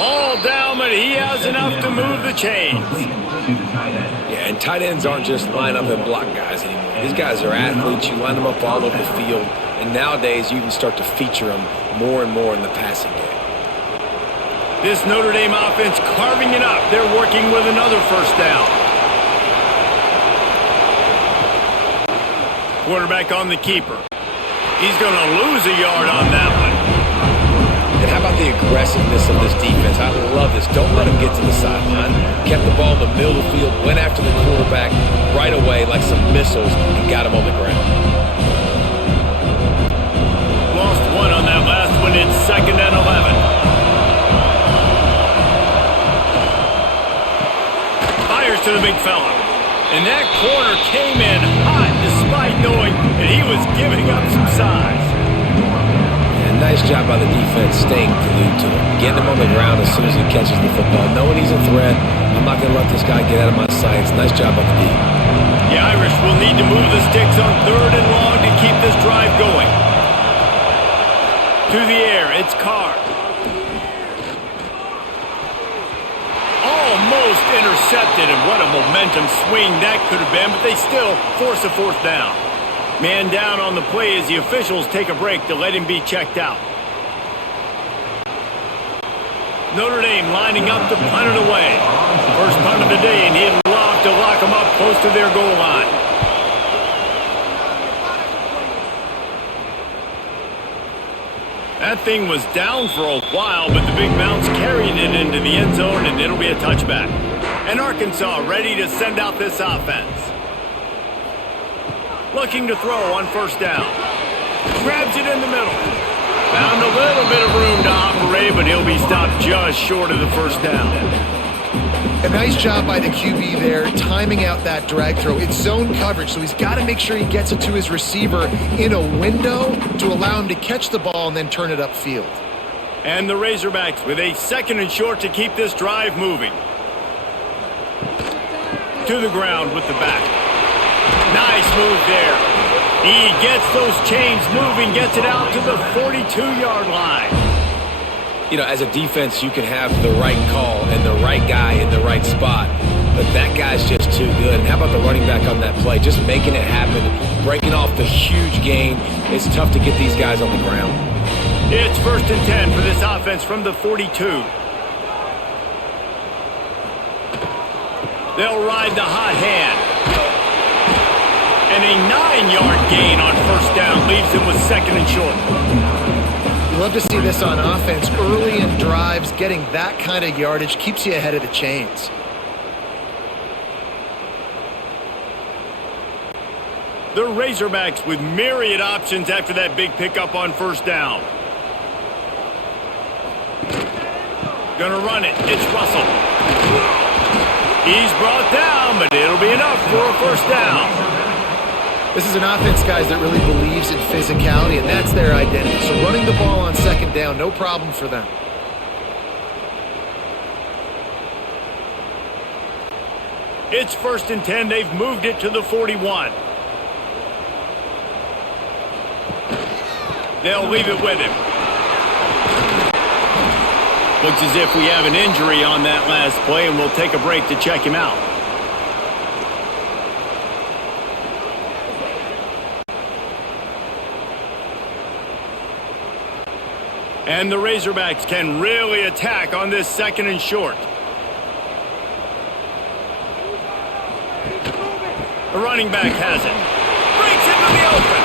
All down, but he has enough to move the chains. Yeah, and tight ends aren't just line up and block guys anymore. These guys are athletes. You line them up all over the field. And nowadays, you can start to feature them more and more in the passing game. This Notre Dame offense carving it up. They're working with another first down. Quarterback on the keeper. He's going to lose a yard on that one. And how about the aggressiveness of this defense? I love this. Don't let him get to the sideline. Kept the ball in the middle of the field, went after the quarterback right away like some missiles, and got him on the ground. Lost one on that last one. It's second and 11. Fires to the big fella. And that corner came in hot despite knowing that he was giving up some size. And nice job by the defense staying glued to him. Getting him on the ground as soon as he catches the football. Knowing he's a threat, I'm not going to let this guy get out of my sights. Nice job by the D. The Irish will need to move the sticks on third and long to keep this drive going. To the air, it's Carr. Almost intercepted, and what a momentum swing that could have been, but they still force a fourth down. Man down on the play as the officials take a break to let him be checked out. Notre Dame lining up to punt it away. First punt of the day, and he'd love to lock them up close to their goal line. That thing was down for a while, but the big bounce carried it into the end zone, and it'll be a touchback. And Arkansas ready to send out this offense. Looking to throw on first down. Grabs it in the middle. Found a little bit of room to operate, but he'll be stopped just short of the first down. A nice job by the QB there, timing out that drag throw. It's zone coverage, so he's got to make sure he gets it to his receiver in a window to allow him to catch the ball and then turn it upfield. And the Razorbacks with a second and short to keep this drive moving. To the ground with the back. Nice move there. He gets those chains moving, gets it out to the 42-yard line. You know, as a defense, you can have the right call and the right guy in the right spot, but that guy's just too good. And how about the running back on that play? Just making it happen, breaking off the huge gain. It's tough to get these guys on the ground. It's first and 10 for this offense from the 42. They'll ride the hot hand. And a 9-yard gain on first down leaves them with second and short. You love to see this on offense. Early in drives, getting that kind of yardage keeps you ahead of the chains. The Razorbacks with myriad options after that big pickup on first down. Gonna run it. It's Russell. He's brought down, but it'll be enough for a first down. This is an offense, guys, that really believes in physicality, and that's their identity. So running the ball on second down, no problem for them. It's first and 10. They've moved it to the 41. They'll leave it with him. Looks as if we have an injury on that last play, and we'll take a break to check him out. And the Razorbacks can really attack on this 2nd and short. The running back has it. Breaks into the open.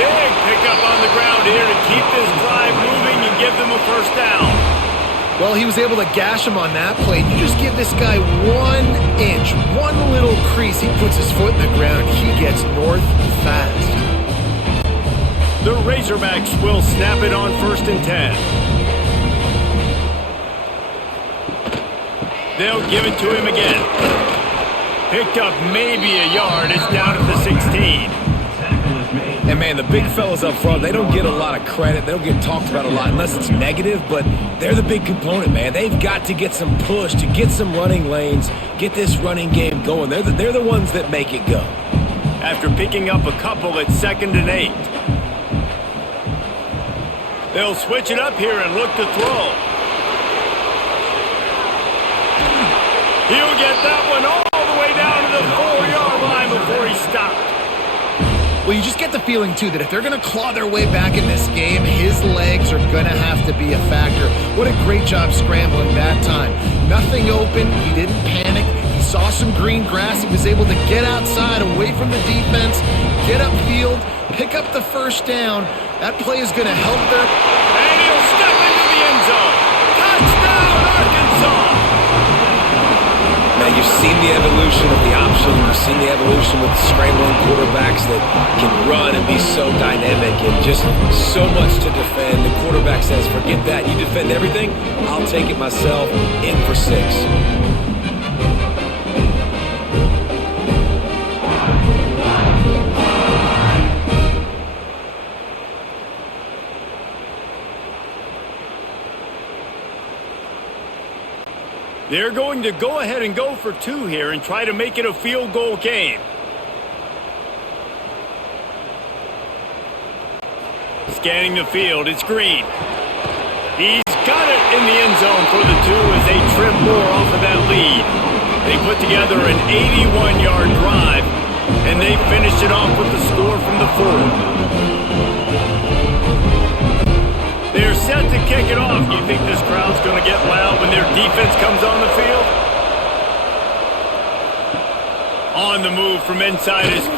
Big pickup on the ground here to keep this drive moving and give them a first down. Well, he was able to gash him on that play. You just give this guy 1 inch, one little crease. He puts his foot in the ground. He gets north fast. The Razorbacks will snap it on 1st and 10. They'll give it to him again. Picked up maybe a yard. It's down at the 16. And, man, the big fellas up front, they don't get a lot of credit. They don't get talked about a lot unless it's negative, but they're the big component, man. They've got to get some push, to get some running lanes, get this running game going. They're the ones that make it go. After picking up a couple at 2nd and 8. They'll switch it up here and look to throw. He'll get that one all the way down to the 4-yard line before he stopped. Well, you just get the feeling, too, that if they're going to claw their way back in this game, his legs are going to have to be a factor. What a great job scrambling that time. Nothing open. He didn't panic. He saw some green grass. He was able to get outside, away from the defense, get upfield, pick up the first down. That play is going to help their... And he'll step into the end zone. Touchdown, Arkansas! Now, you've seen the evolution of the option. You've seen the evolution with scrambling quarterbacks that can run and be so dynamic and just so much to defend. The quarterback says, forget that. You defend everything, I'll take it myself. In for 6. They're going to go ahead and go for 2 here and try to make it a field goal game. Scanning the field, it's Green. He's got it in the end zone for the 2 as they trim more off of that lead. They put together an 81-yard drive, and they finished it off with the score from the 4. They're set to kick it off. Do you think this crowd's going to get loud when their defense comes on the field? On the move from inside his 5.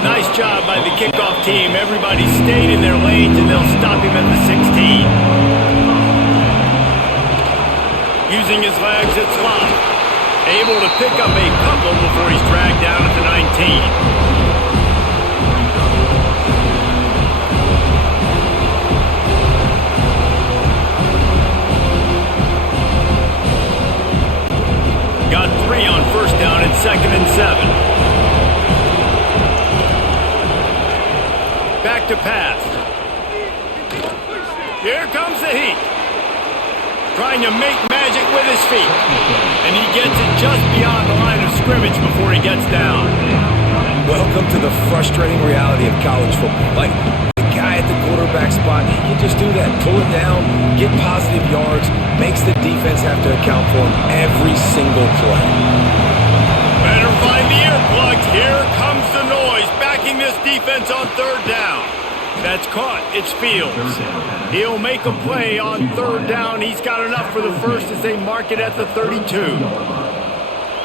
Nice job by the kickoff team. Everybody stayed in their lanes, and they'll stop him at the 16. Using his legs at slot. Able to pick up a couple before he's dragged down at the 19. Got 3 on 1st down and 2nd and 7. Back to pass. Here comes the heat. Trying to make magic with his feet. And he gets it just beyond the line of scrimmage before he gets down. Welcome to the frustrating reality of college football. Like, the guy at the quarterback spot, he can just do that. Pull it down, get positive yards, makes the defense have to account for him every single play. Better find the earplugs. Here comes the noise, backing this defense on 3rd down. That's caught. It's Fields. He'll make a play on 3rd down. He's got enough for the first as they mark it at the 32.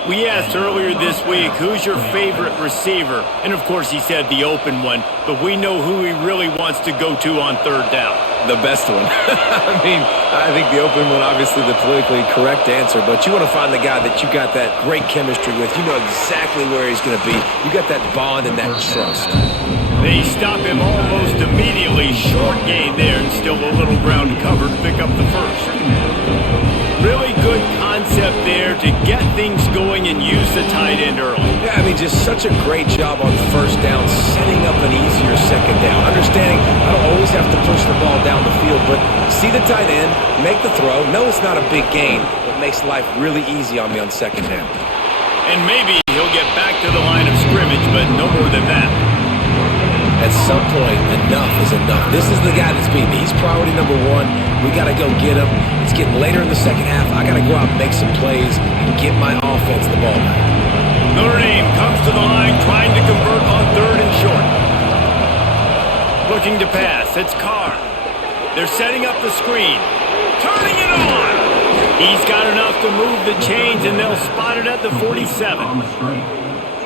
We asked earlier this week, who's your favorite receiver? And, of course, he said the open one. But we know who he really wants to go to on 3rd down. The best one. I mean, I think the open one, obviously the politically correct answer, but you want to find the guy that you got that great chemistry with. You know exactly where he's going to be. You got that bond and that trust. They stop him almost immediately. Short gain there, and still a little ground covered to pick up the first. Really good concept there to get things going and use the tight end early. Yeah, I mean, just such a great job on 1st down, setting up an easier 2nd down. Understanding I don't always have to push the ball down the field, but see the tight end, make the throw. No, it's not a big gain, but makes life really easy on me on 2nd down. And maybe he'll get back to the line of scrimmage, but no more than that. At some point, enough is enough. This is the guy that's beat me. He's priority number 1. We got to go get him. It's getting later in the 2nd half. I got to go out and make some plays and get my offense the ball back. Notre Dame comes to the line, trying to convert on 3rd and short. Looking to pass. It's Carr. They're setting up the screen. Turning it on. He's got enough to move the chains, and they'll spot it at the 47.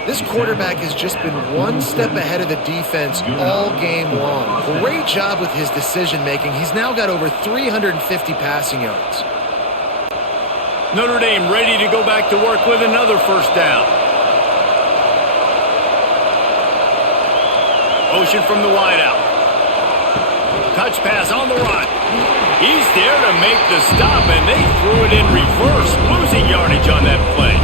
This quarterback has just been one step ahead of the defense all game long. Great job with his decision-making. He's now got over 350 passing yards. Notre Dame ready to go back to work with another first down. Motion from the wideout. Touch pass on the run. He's there to make the stop, and they threw it in reverse, losing yardage on that play.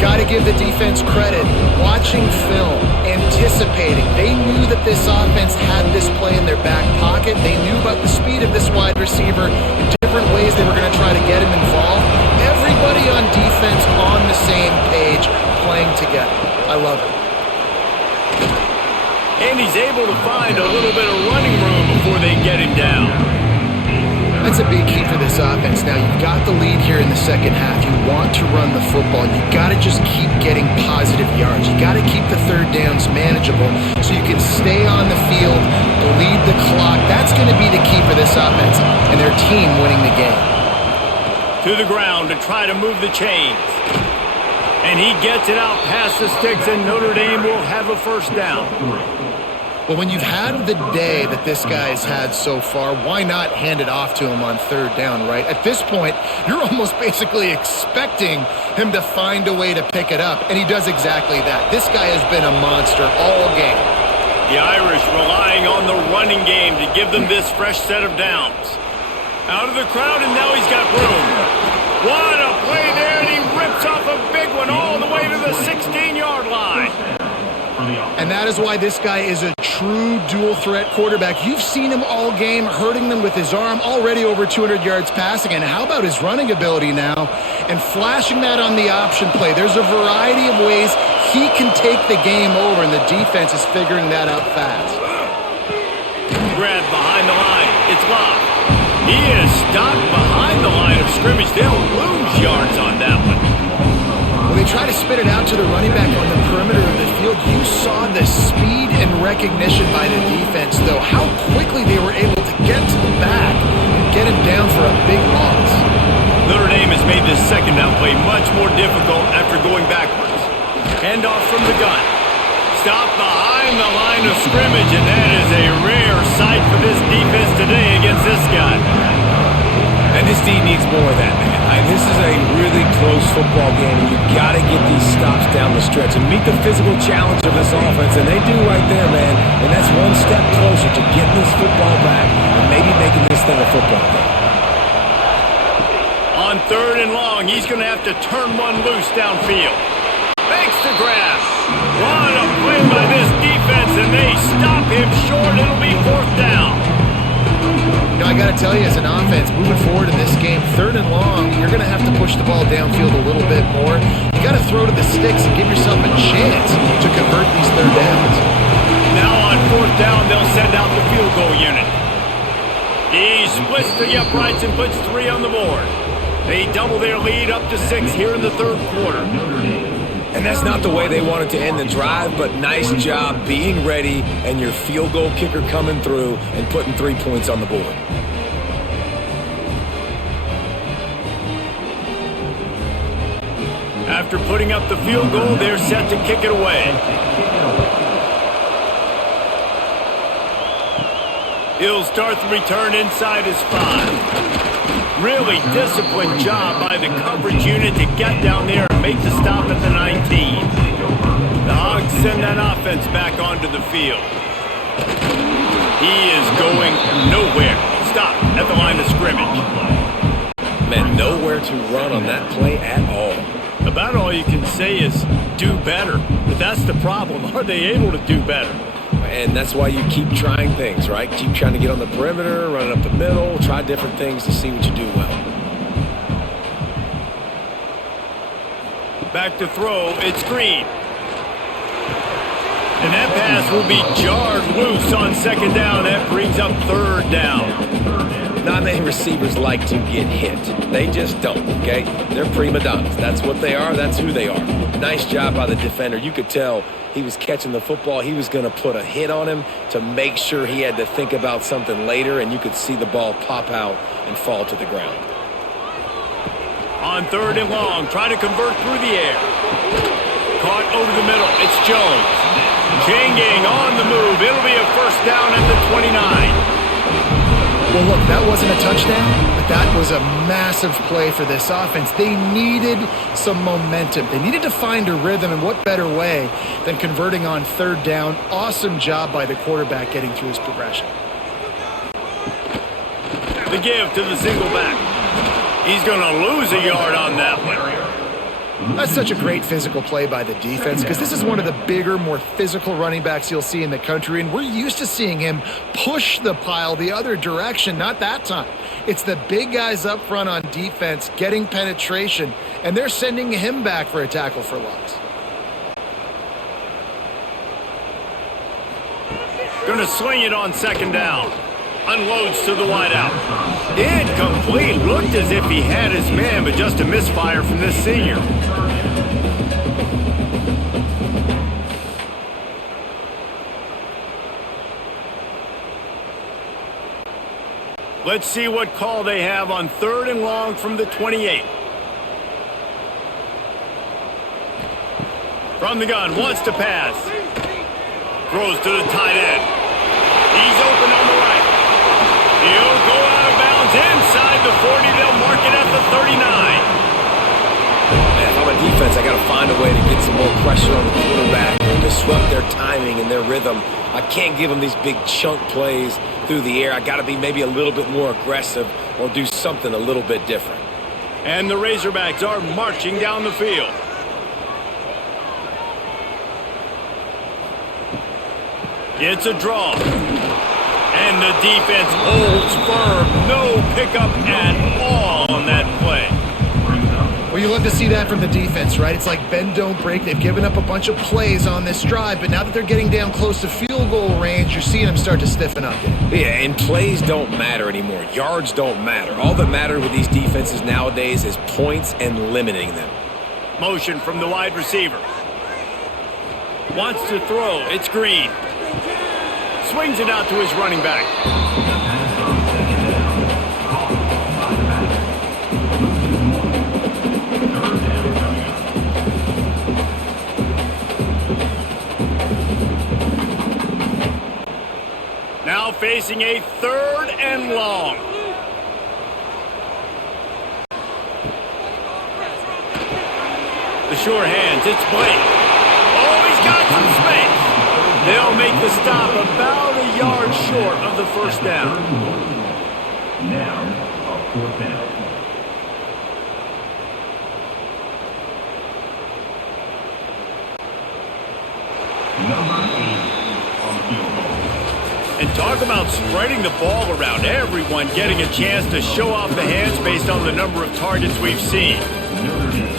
Got to give the defense credit. Watching film, anticipating. They knew that this offense had this play in their back pocket. They knew about the speed of this wide receiver in different ways they were going to try to get him involved. Everybody on defense on the same page, playing together. I love it. And he's able to find a little bit of running room before they get him down. That's a big key for this offense. Now, you've got the lead here in the second half. You want to run the football. You've got to just keep getting positive yards. You've got to keep the third downs manageable so you can stay on the field, bleed the clock. That's going to be the key for this offense and their team winning the game. To the ground to try to move the chains. And he gets it out past the sticks, and Notre Dame will have a first down. Well, when you've had the day that this guy's had so far, why not hand it off to him on third down, right? At this point, you're almost basically expecting him to find a way to pick it up, and he does exactly that. This guy has been a monster all game. The Irish relying on the running game to give them this fresh set of downs. Out of the crowd, and now he's got room. What a play there, and he rips off a big one all the way to the 16-yard line. And that is why this guy is a true dual-threat quarterback. You've seen him all game, hurting them with his arm, already over 200 yards passing. And how about his running ability now? And flashing that on the option play. There's a variety of ways he can take the game over, and the defense is figuring that out fast. Grab behind the line. It's locked. He is stopped behind the line of scrimmage. They'll lose yards on that one. When they try to spit it out to the running back on the perimeter of the field, you saw the speed and recognition by the defense, though. How quickly they were able to get to the back and get him down for a big loss. Notre Dame has made this second down play much more difficult after going backwards. Handoff from the gun. Stop behind the line of scrimmage, and that is a rare sight for this defense today against this guy. And this team needs more of that, man. This is a really close football game, and you've got to get these stops down the stretch and meet the physical challenge of this offense, and they do right there, man. And that's one step closer to getting this football back and maybe making this thing a football game. On third and long, he's going to have to turn one loose downfield. Makes the grab. What a play by this defense, and they stop him short. It'll be fourth down. You know, I got to tell you, as an offense, moving forward in this game, third and long, you're going to have to push the ball downfield a little bit more. You got to throw to the sticks and give yourself a chance to convert these third downs. Now on fourth down, they'll send out the field goal unit. He splits the uprights and puts 3 on the board. They double their lead up to 6 here in the third quarter. And that's not the way they wanted to end the drive, but nice job being ready and your field goal kicker coming through and putting 3 points on the board. After putting up the field goal, they're set to kick it away. He'll start the return inside his 5. Really disciplined job by the coverage unit to get down there and make the stop at the 19. The Hogs send that offense back onto the field. He is going nowhere. Stop at the line of scrimmage. Man, nowhere to run on that play at all. About all you can say is do better. But that's the problem. Are they able to do better? And that's why you keep trying things, right? Keep trying to get on the perimeter, run it up the middle, try different things to see what you do well. Back to throw, it's Green. And that pass will be jarred loose on second down. That brings up third down. Not many receivers like to get hit. They just don't, okay? They're prima donnas. That's what they are. That's who they are. Nice job by the defender. You could tell he was catching the football. He was going to put a hit on him to make sure he had to think about something later, and you could see the ball pop out and fall to the ground. On 3rd and long, try to convert through the air. Caught over the middle. It's Jones. Changing on the move. It'll be a first down at the 29. Well, look, that wasn't a touchdown, but that was a massive play for this offense. They needed some momentum. They needed to find a rhythm, and what better way than converting on 3rd down. Awesome job by the quarterback getting through his progression. The give to the single back. He's going to lose a yard on that one. That's such a great physical play by the defense because this is one of the bigger, more physical running backs you'll see in the country, and we're used to seeing him push the pile the other direction. Not that time. It's the big guys up front on defense getting penetration, and they're sending him back for a tackle for loss. Going to sling it on 2nd down. Unloads to the wideout. Incomplete. Looked as if he had his man, but just a misfire from this senior. Let's see what call they have on 3rd and long from the 28. From the gun, wants to pass. Throws to the tight end. He's open on the right. He'll go out of bounds inside the 40. They'll mark it at the 39. Man, if I'm a defense, I got to find a way to get some more pressure on the quarterback and disrupt their timing and their rhythm. I can't give them these big chunk plays through the air. I got to be maybe a little bit more aggressive or do something a little bit different. And the Razorbacks are marching down the field. It's a draw. And the defense holds firm. No pickup at all on that play. Well, you love to see that from the defense, right? It's like bend, don't break. They've given up a bunch of plays on this drive, but now that they're getting down close to field goal range, you're seeing them start to stiffen up. Yeah, and plays don't matter anymore. Yards don't matter. All that matters with these defenses nowadays is points and limiting them. Motion from the wide receiver. Wants to throw. It's Green. Swings it out to his running back. Now facing a 3rd and long. The sure hands, it's Blake. Oh, he's got some space. They'll make the stop about a yard short of the first down. Now, a 4th down. Number 8 on the field goal. And talk about spreading the ball around. Everyone getting a chance to show off the hands based on the number of targets we've seen. Notre Dame,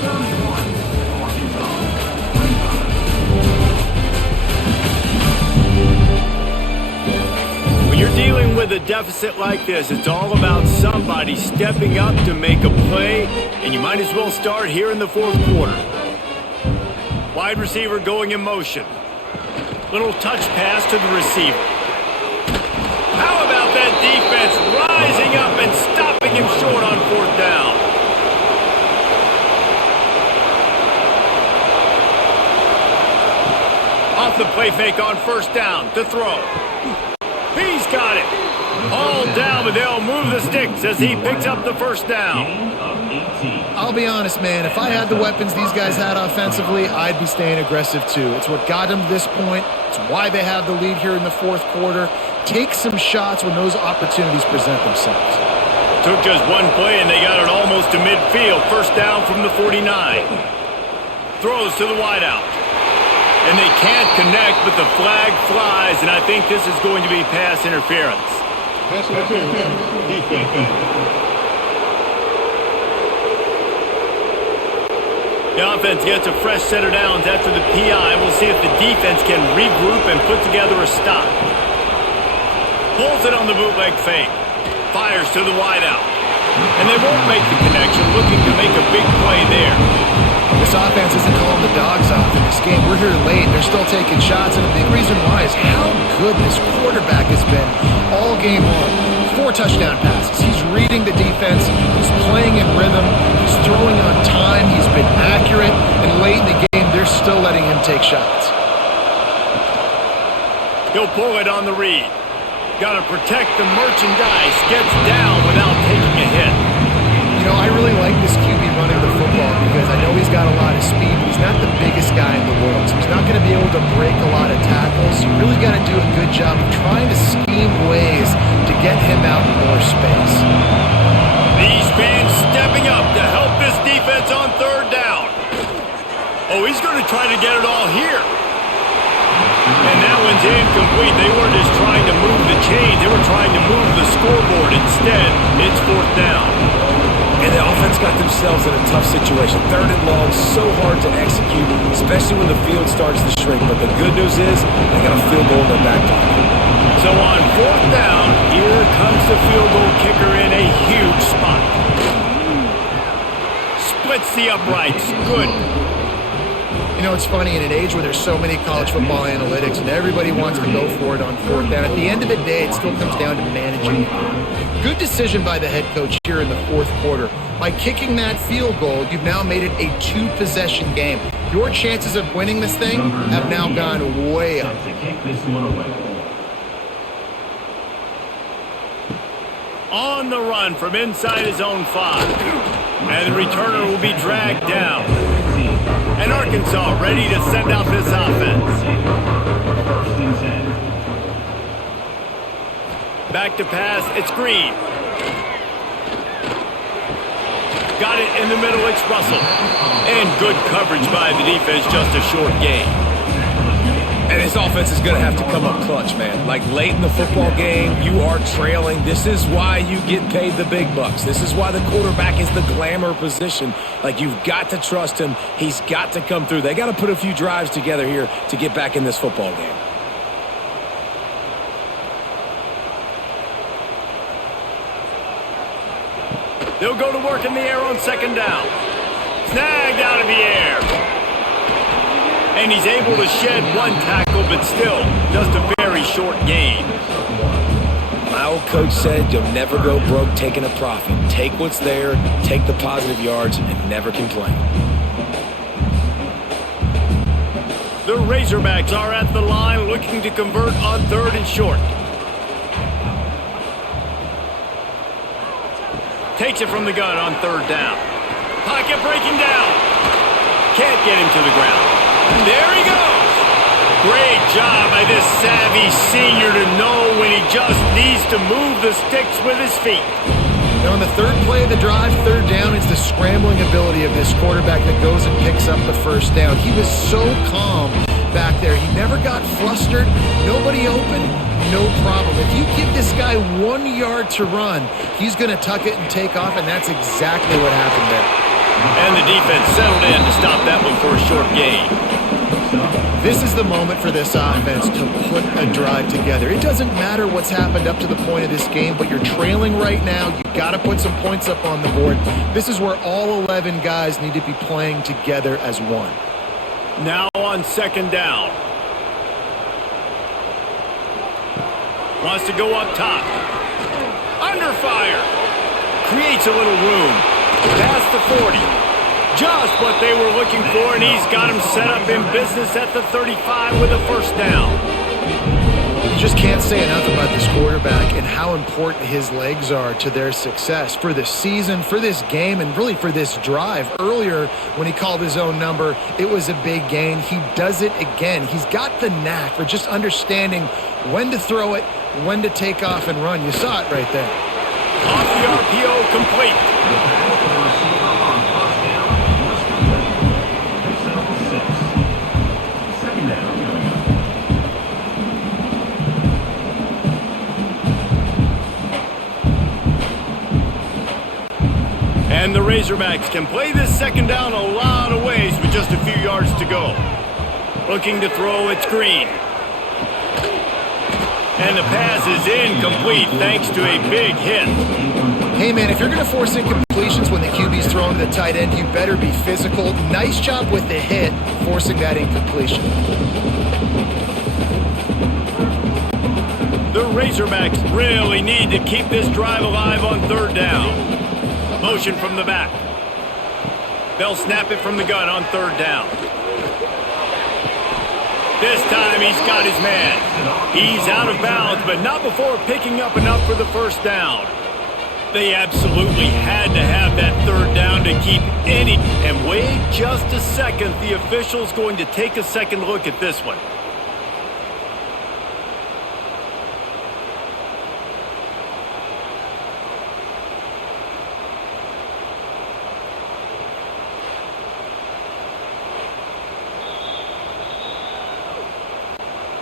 31, Arkansas, 25. When you're dealing with a deficit like this, it's all about somebody stepping up to make a play, and you might as well start here in the 4th quarter. Wide receiver going in motion. Little touch pass to the receiver. How about that defense rising up and stopping him short on 4th down? Off the play fake on 1st down to throw. He's got it. All down, but they'll move the sticks as he picks up the 1st down. Gain of 18. I'll be honest, man. If I had the weapons these guys had offensively, I'd be staying aggressive too. It's what got them to this point. It's why they have the lead here in the 4th quarter. Take some shots when those opportunities present themselves. Took just one play, and they got it almost to midfield. 1st down from the 49. Throws to the wideout. And they can't connect, but the flag flies, and I think this is going to be pass interference. Pass interference. Defense. The offense gets a fresh set of downs after the PI. We'll see if the defense can regroup and put together a stop. Pulls it on the bootleg fake. Fires to the wideout. And they won't make the connection, looking to make a big play there. This offense isn't calling the dogs off in this game. We're here late. They're still taking shots, and a big reason why is how good this quarterback has been all game long. 4 touchdown passes. He's reading the defense. He's playing in rhythm. He's throwing on time. He's been accurate. And late in the game, they're still letting him take shots. He'll pull it on the read. Got to protect the merchandise. Gets down without taking a hit. You know, I really like this QB running the football because I know he's got a lot of speed, but he's not the biggest guy in the world. So he's not going to be able to break a lot of tackles. You really got to do a good job of trying to scheme ways to get him out in more space. These fans stepping up to help this defense on 3rd down. Oh, he's going to try to get it all here. And that one's incomplete. They weren't just trying to move the chains. They were trying to move the scoreboard. Instead, it's 4th down. And the offense got themselves in a tough situation. 3rd and long, so hard to execute, especially when the field starts to shrink. But the good news is they got a field goal in their back pocket. So on 4th down, here comes the field goal kicker in a huge spot. Splits the uprights. Good. You know, it's funny, in an age where there's so many college football analytics and everybody wants to go for it on 4th down, at the end of the day, it still comes down to managing. Good decision by the head coach here in the 4th quarter. By kicking that field goal, you've now made it a 2-possession game. Your chances of winning this thing have now gone way up. To kick this one away. On the run from inside his own 5. And the returner will be dragged down. And Arkansas ready to send out this offense. Back to pass, it's Green. Got it in the middle, it's Russell. And good coverage by the defense, just a short gain. And this offense is going to have to come up clutch, man. Like late in the football game, you are trailing. This is why you get paid the big bucks. This is why the quarterback is the glamour position. Like, you've got to trust him. He's got to come through. They got to put a few drives together here to get back in this football game. They'll go to work in the air on 2nd down. Snagged out of the air. And he's able to shed 1 tackle, but still, just a very short gain. My old coach said you'll never go broke taking a profit. Take what's there, take the positive yards, and never complain. The Razorbacks are at the line looking to convert on 3rd and short. Takes it from the gun on 3rd down. Pocket breaking down. Can't get him to the ground. There he goes. Great job by this savvy senior to know when he just needs to move the sticks with his feet. Now on the 3rd play of the drive, 3rd down, it's the scrambling ability of this quarterback that goes and picks up the 1st down. He was so calm back there. He never got flustered. Nobody open, no problem. If you give this guy 1 yard to run, he's going to tuck it and take off, and that's exactly what happened there. And the defense settled in to stop that one for a short gain. This is the moment for this offense to put a drive together. It doesn't matter what's happened up to the point of this game, but you're trailing right now. You've got to put some points up on the board. This is where all 11 guys need to be playing together as one. Now on 2nd down. Wants to go up top. Under fire. Creates a little room. Past the 40. Just what they were looking for, and he's got him set up in business at the 35 with a 1st down. You just can't say enough about this quarterback and how important his legs are to their success for the season, for this game, and really for this drive. Earlier, when he called his own number, it was a big gain. He does it again. He's got the knack for just understanding when to throw it, when to take off and run. You saw it right there. Off the RPO, complete. And the Razorbacks can play this 2nd down a lot of ways with just a few yards to go. Looking to throw, it's Green. And the pass is incomplete thanks to a big hit. Hey, man, if you're going to force incompletions when the QB's throwing to the tight end, you better be physical. Nice job with the hit, forcing that incompletion. The Razorbacks really need to keep this drive alive on third down. Motion from the back. They'll snap it from the gun on third down. This time he's got his man. He's out of bounds, but not before picking up enough for the first down. They absolutely had to have that third down to keep any. And wait just a second. The official's going to take a second look at this one.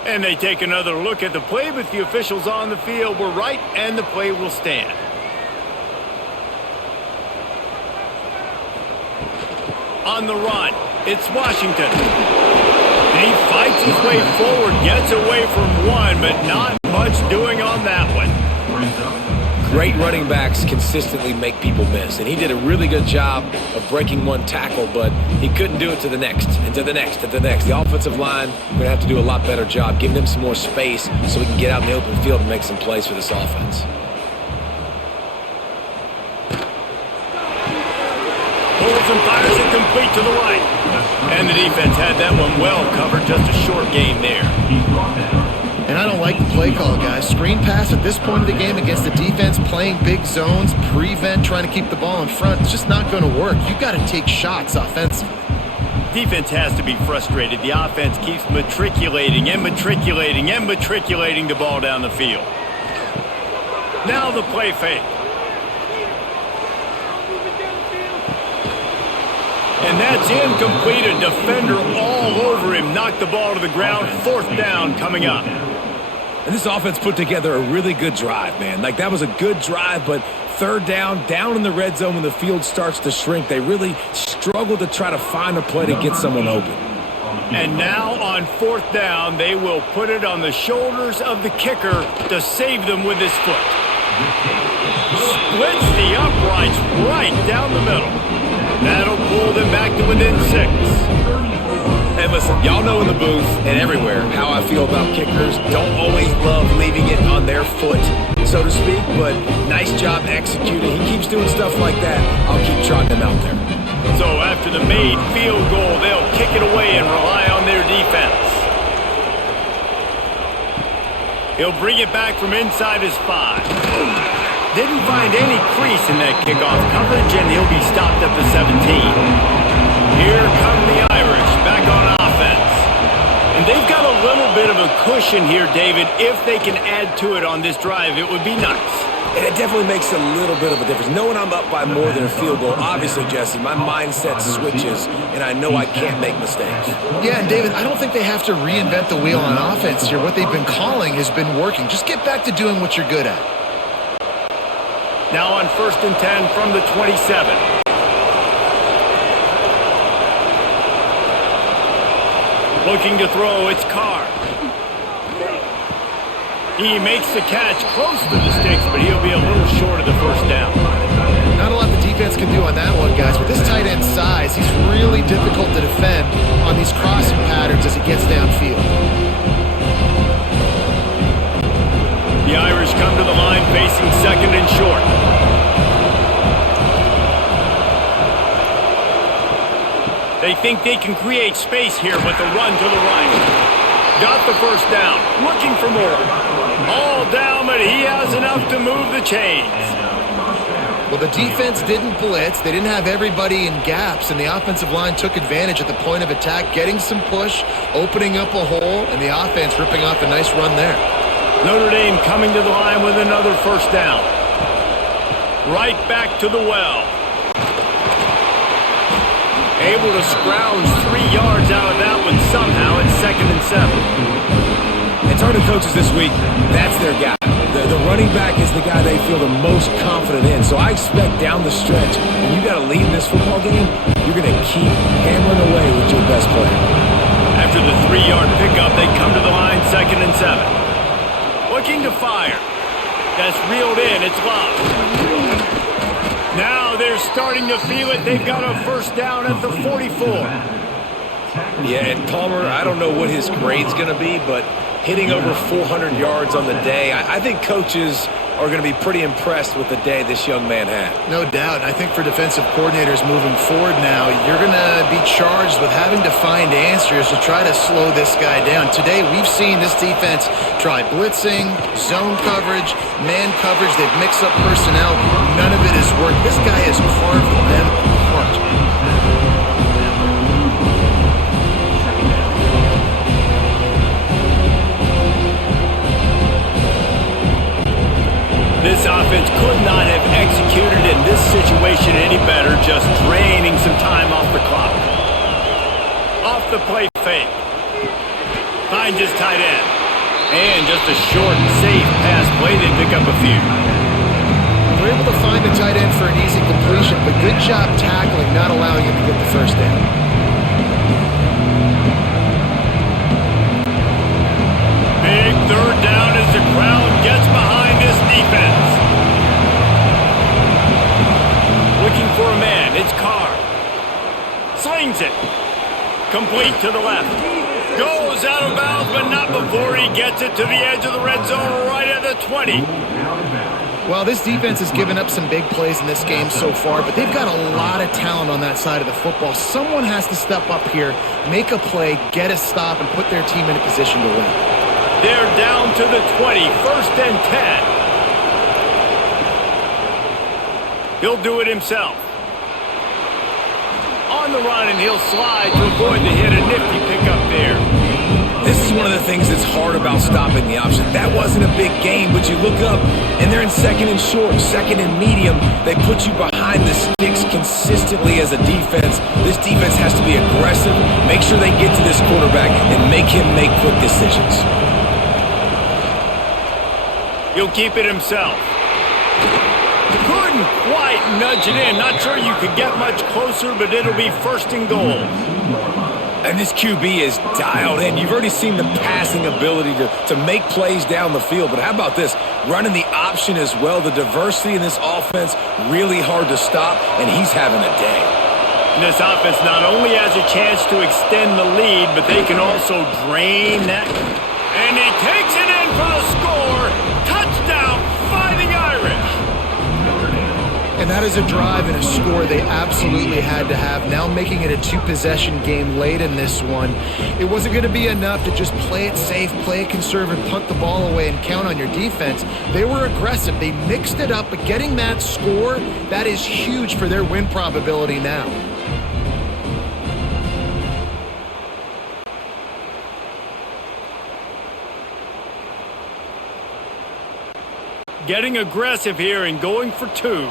And they take another look at the play, but the officials on the field were right, and the play will stand. On the run, it's Washington. And he fights his way forward, gets away from one, but not much doing on that one. Great running backs consistently make people miss, and he did a really good job of breaking one tackle, but he couldn't do it to the next, and to the next, and to the next. The offensive line, we're going to have to do a lot better job, giving them some more space so we can get out in the open field and make some plays for this offense. Pulls and fires it complete to the right. And the defense had that one well covered, just a short gain there. And I don't like the play call, guys. Screen pass at this point of the game against the defense playing big zones, prevent, trying to keep the ball in front. It's just not going to work. You've got to take shots offensively. Defense has to be frustrated. The offense keeps matriculating and matriculating and matriculating the ball down the field. Now the play fake. And that's incomplete. A defender all over him. Knocked the ball to the ground. Fourth down coming up. And this offense put together a really good drive, man. Like, that was a good drive, but third down in the red zone when the field starts to shrink, they really struggle to try to find a play to get someone open. And now on fourth down, they will put it on the shoulders of the kicker to save them with his foot. Splits the uprights right down the middle. That'll pull them back to within 6. Hey, listen, y'all know in the booth and everywhere how I feel about kickers. Don't always love leaving it on their foot, so to speak, but nice job executing. He keeps doing stuff like that. I'll keep trotting him out there. So after the made field goal, they'll kick it away and rely on their defense. He'll bring it back from inside his 5. Didn't find any crease in that kickoff coverage, and he'll be stopped at the 17. Here come the Irish back on offense. And they've got a little bit of a cushion here, David. If they can add to it on this drive, it would be nice. And it definitely makes a little bit of a difference. Knowing I'm up by more than a field goal, obviously, Jesse, my mindset switches, and I know I can't make mistakes. Yeah, and David, I don't think they have to reinvent the wheel on offense here. What they've been calling has been working. Just get back to doing what you're good at. Now on 1st and 10 from the 27. Looking to throw, it's Carr. He makes the catch close to the sticks, but he'll be a little short of the first down. Not a lot the defense can do on that one, guys. With this tight end size, he's really difficult to defend on these crossing patterns as he gets downfield. The Irish come to the line facing 2nd and short. They think they can create space here with the run to the right. Got the first down, looking for more. All down, but he has enough to move the chains. Well, the defense didn't blitz. They didn't have everybody in gaps, and the offensive line took advantage at the point of attack, getting some push, opening up a hole, and the offense ripping off a nice run there. Notre Dame coming to the line with another first down. Right back to the well. Able to scrounge 3 yards out of that one somehow. It's 2nd and 7. And target coaches this week, that's their guy. The running back is the guy they feel the most confident in. So I expect down the stretch, when you got to lead in this football game, you're going to keep hammering away with your best player. After the 3-yard pickup, they come to the line 2nd and 7. looking to fire. That's reeled in. It's locked. Now they're starting to feel it. They've got a first down at the 44. Yeah, and Palmer, I don't know what his grade's going to be, but hitting over 400 yards on the day, I think coaches are going to be pretty impressed with the day this young man had. No doubt. I think for defensive coordinators moving forward now, you're going to be charged with having to find answers to try to slow this guy down. Today, we've seen this defense try blitzing, zone coverage, man coverage. They've mixed up personnel. None of it has worked. This guy has carved them apart. This offense could not have executed in this situation any better, just draining some time off the clock. Off the play fake. Finds his tight end. And just a short, safe pass play. They pick up a few. They're able to find the tight end for an easy completion, but good job tackling, not allowing him to get the first down. Big third down as the crowd gets behind this defense. Looking for a man. It's Carr. Slings it. Complete to the left. Goes out of bounds, but not before he gets it to the edge of the red zone right at the 20. Well, this defense has given up some big plays in this game so far, but they've got a lot of talent on that side of the football. Someone has to step up here, make a play, get a stop, and put their team in a position to win. They're down to the 20, first and 10. He'll do it himself. On the run, and he'll slide to avoid the hit. A nifty pickup there. This is one of the things that's hard about stopping the option. That wasn't a big gain, but you look up, and they're in second and short, second and medium. They put you behind the sticks consistently as a defense. This defense has to be aggressive, make sure they get to this quarterback, and make him make quick decisions. He'll keep it himself. Couldn't quite nudge it in. Not sure you could get much closer, but it'll be first and goal. And this QB is dialed in. You've already seen the passing ability to make plays down the field. But how about this? Running the option as well. The diversity in this offense, really hard to stop, and he's having a day. And this offense not only has a chance to extend the lead, but they can also drain that. And he takes it in for the score. Touchdown, Fighting Irish. And that is a drive and a score they absolutely had to have. Now making it a two-possession game late in this one. It wasn't going to be enough to just play it safe, play it conservative, punt the ball away, and count on your defense. They were aggressive. They mixed it up, but getting that score, that is huge for their win probability now. Getting aggressive here and going for two.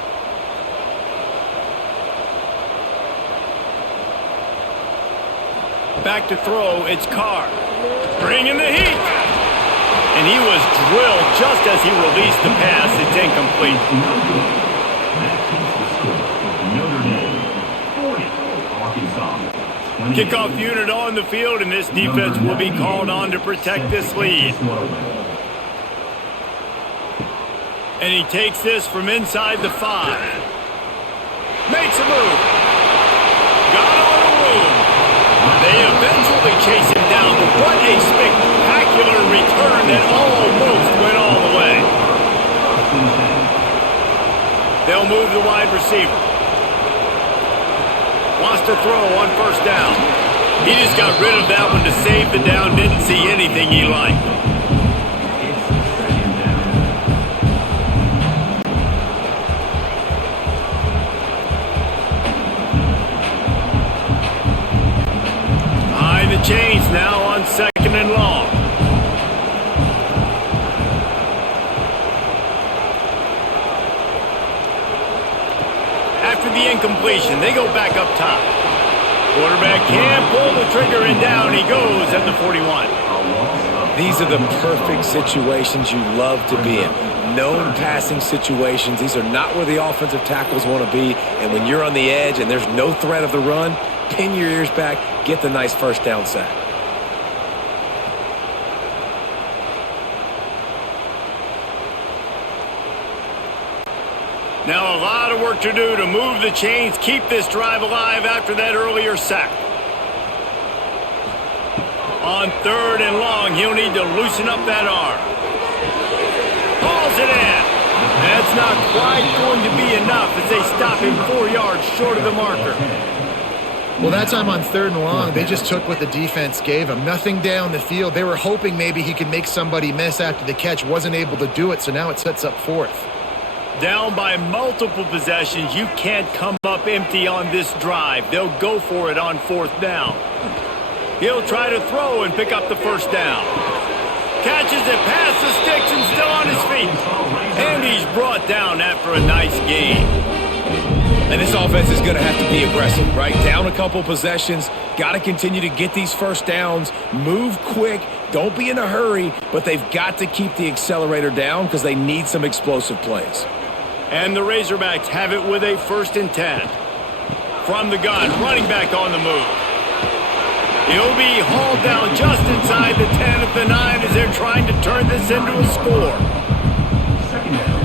Back to throw, it's Carr. Bringing the heat. And he was drilled just as he released the pass. It's incomplete. Kickoff unit on the field, and this defense will be called on to protect this lead. And he takes this from inside the 5. Makes a move. Got on the room. They eventually chase him down, but what a spectacular return that almost went all the way. They'll move the wide receiver. Wants to throw on first down. He just got rid of that one to save the down. Didn't see anything he liked. The chains now on second and long. After the incompletion, they go back up top. Quarterback can't pull the trigger, and down he goes at the 41. These are the perfect situations you love to be in. Known passing situations. These are not where the offensive tackles want to be. And when you're on the edge and there's no threat of the run, pin your ears back, get the nice first down sack. Now a lot of work to do to move the chains, keep this drive alive after that earlier sack. On 3rd and long, he'll need to loosen up that arm. Hauls it in. That's not quite going to be enough as they stop him 4 yards short of the marker. Well, that time on 3rd and long, they just took what the defense gave him. Nothing down the field. They were hoping maybe he could make somebody miss after the catch. Wasn't able to do it, so now it sets up 4th. Down by multiple possessions, you can't come up empty on this drive. They'll go for it on 4th down. He'll try to throw and pick up the 1st down. Catches it past the sticks and still on his feet. And he's brought down after a nice gain. And this offense is going to have to be aggressive, right? Down a couple possessions, got to continue to get these 1st downs, move quick, don't be in a hurry, but they've got to keep the accelerator down because they need some explosive plays. And the Razorbacks have it with a 1st and 10. From the gun, running back on the move. He'll be hauled down just inside the 10 at the 9 as they're trying to turn this into a score. Second down.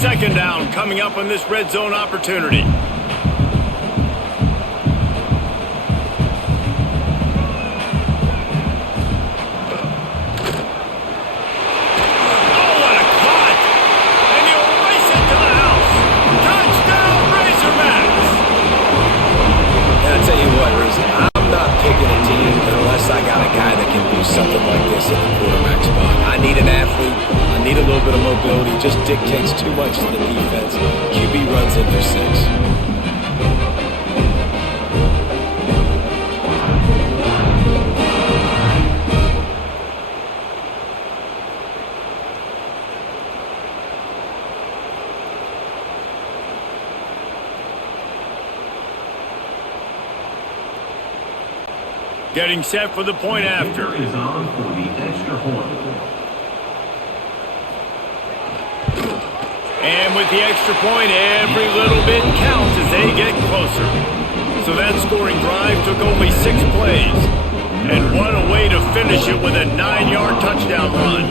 2nd down coming up on this red zone opportunity. Just dictates too much to the defense. QB runs in for 6. Getting set for the point after. Is on for the extra point. And with the extra point, every little bit counts as they get closer. So that scoring drive took only 6 plays. And what a way to finish it with a 9-yard touchdown run.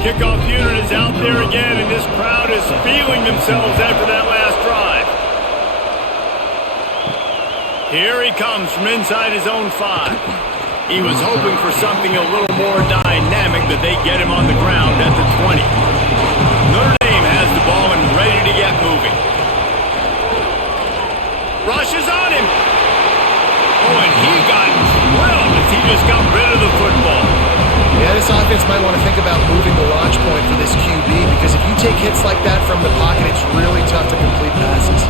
Kickoff unit is out there again, and this crowd is feeling themselves after that last drive. Here he comes from inside his own 5. He was hoping for something a little more dynamic, but they get him on the ground at the 20. Notre Dame has the ball and ready to get moving. Rushes on him. Oh, and he got drilled as he just got rid of the football. Yeah, this offense might want to think about moving the launch point for this QB because if you take hits like that from the pocket, it's really tough to complete passes.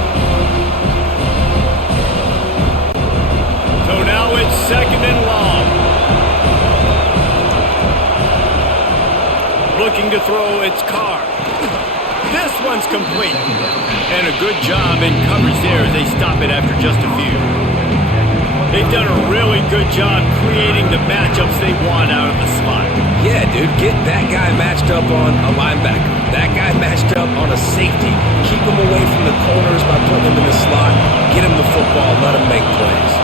So now it's 2nd and long. Looking to throw, it's Carr. This one's complete. And a good job in coverage there as they stop it after just a few. They've done a really good job creating the matchups they want out of the slot. Yeah, dude, get that guy matched up on a linebacker. That guy matched up on a safety. Keep him away from the corners by putting him in the slot. Get him the football. Let him make plays.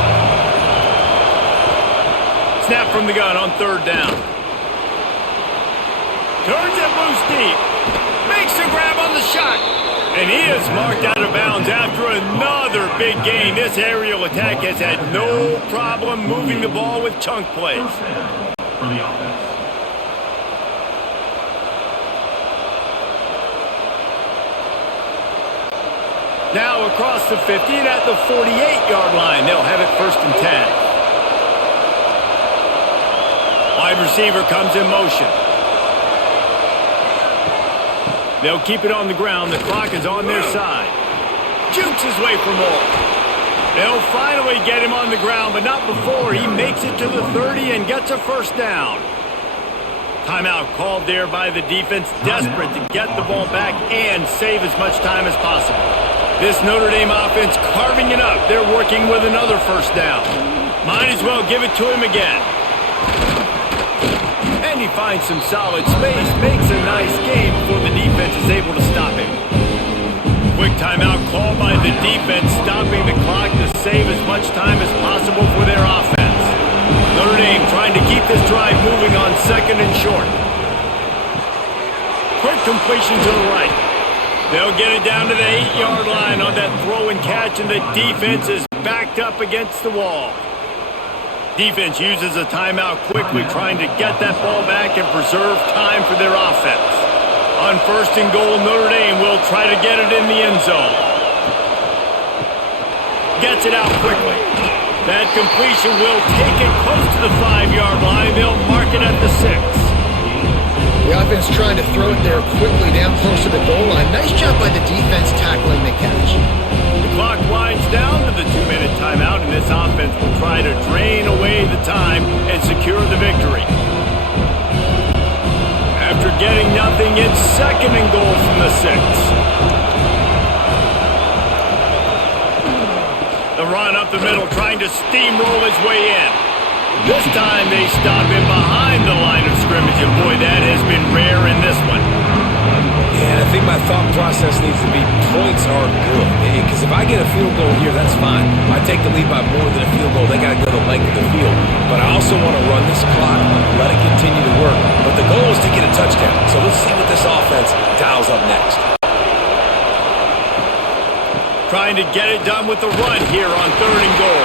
Snap from the gun on 3rd down. Turns it loose deep. Makes a grab on the shot. And he is marked out of bounds after another big gain. This aerial attack has had no problem moving the ball with chunk plays. First down for the offense. Now across the 50 and at the 48-yard line. They'll have it 1st and 10. Wide receiver comes in motion. They'll keep it on the ground. The clock is on their side. Jukes his way for more. They'll finally get him on the ground, but not before he makes it to the 30 and gets a 1st down. Timeout called there by the defense, desperate to get the ball back and save as much time as possible. This Notre Dame offense carving it up. They're working with another 1st down. Might as well give it to him again. And he finds some solid space, makes a nice game before the defense is able to stop him. Quick timeout called by the defense, stopping the clock to save as much time as possible for their offense. Notre Dame trying to keep this drive moving on 2nd and short. Quick completion to the right. They'll get it down to the 8-yard line on that throw and catch, and the defense is backed up against the wall. Defense uses a timeout quickly, trying to get that ball back and preserve time for their offense. On 1st and goal, Notre Dame will try to get it in the end zone. Gets it out quickly. That completion will take it close to the 5-yard line. They'll mark it at the 6. The offense trying to throw it there quickly down close to the goal line. Nice job by the defense tackling the catch. The clock winds down to the 2-minute timeout, and this offense will try to drain away the time and secure the victory. After getting nothing, it's 2nd and goal from the 6. The run up the middle, trying to steamroll his way in. This time they stop him behind the line of scrimmage, and boy, that has been rare in this one. Yeah, I think my thought process needs to be points are good. Because if I get a field goal here, that's fine. If I take the lead by more than a field goal, they got to go the length of the field. But I also want to run this clock, let it continue to work. But the goal is to get a touchdown. So let's see what this offense dials up next. Trying to get it done with the run here on 3rd and goal.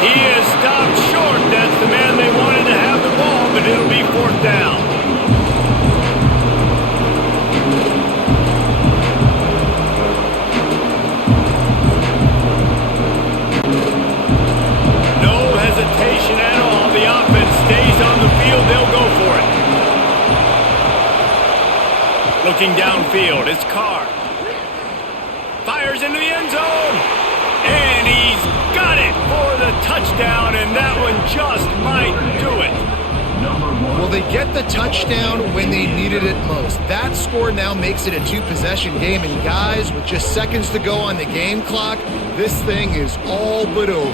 He is stopped short. That's the man they wanted to have the ball, but it'll be 4th down. No hesitation at all. The offense stays on the field. They'll go for it. Looking downfield, it's Carr. Fires into the end zone, and he's got it for the touchdown, and that one just might do it. Well, they get the touchdown when they needed it most. That score now makes it a 2-possession game, and guys, with just seconds to go on the game clock, this thing is all but over.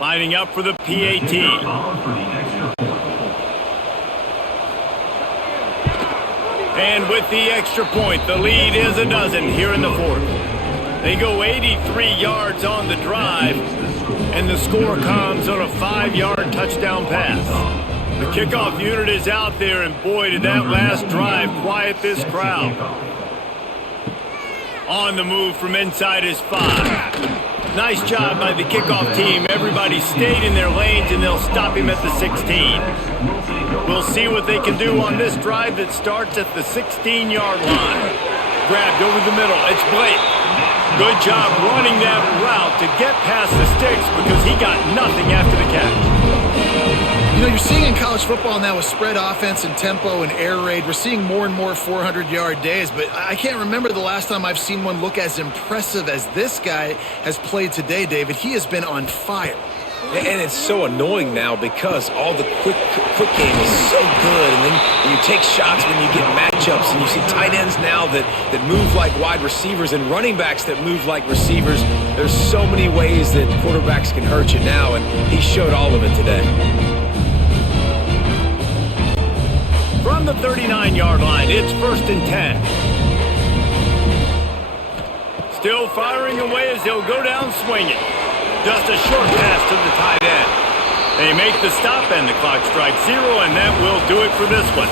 Lining up for the PAT. And with the extra point, the lead is a dozen here in the 4th. They go 83 yards on the drive, and the score comes on a 5-yard touchdown pass. The kickoff unit is out there, and boy, did that last drive quiet this crowd. On the move from inside his 5. Nice job by the kickoff team. Everybody stayed in their lanes, and they'll stop him at the 16. We'll see what they can do on this drive that starts at the 16-yard line. Grabbed over the middle. It's Blake. Good job running that route to get past the sticks because he got nothing after the catch. You know, you're seeing in college football now with spread offense and tempo and air raid, we're seeing more and more 400-yard days, but I can't remember the last time I've seen one look as impressive as this guy has played today, David. He has been on fire. And it's so annoying now because all the quick game is so good, and then you take shots when you get matchups, and you see tight ends now that move like wide receivers and running backs that move like receivers. There's so many ways that quarterbacks can hurt you now, and he showed all of it today. From the 39-yard line, it's 1st and 10. Still firing away as they'll go down swinging. Just a short pass to the tight end. They make the stop, and the clock strikes 0, and that will do it for this one.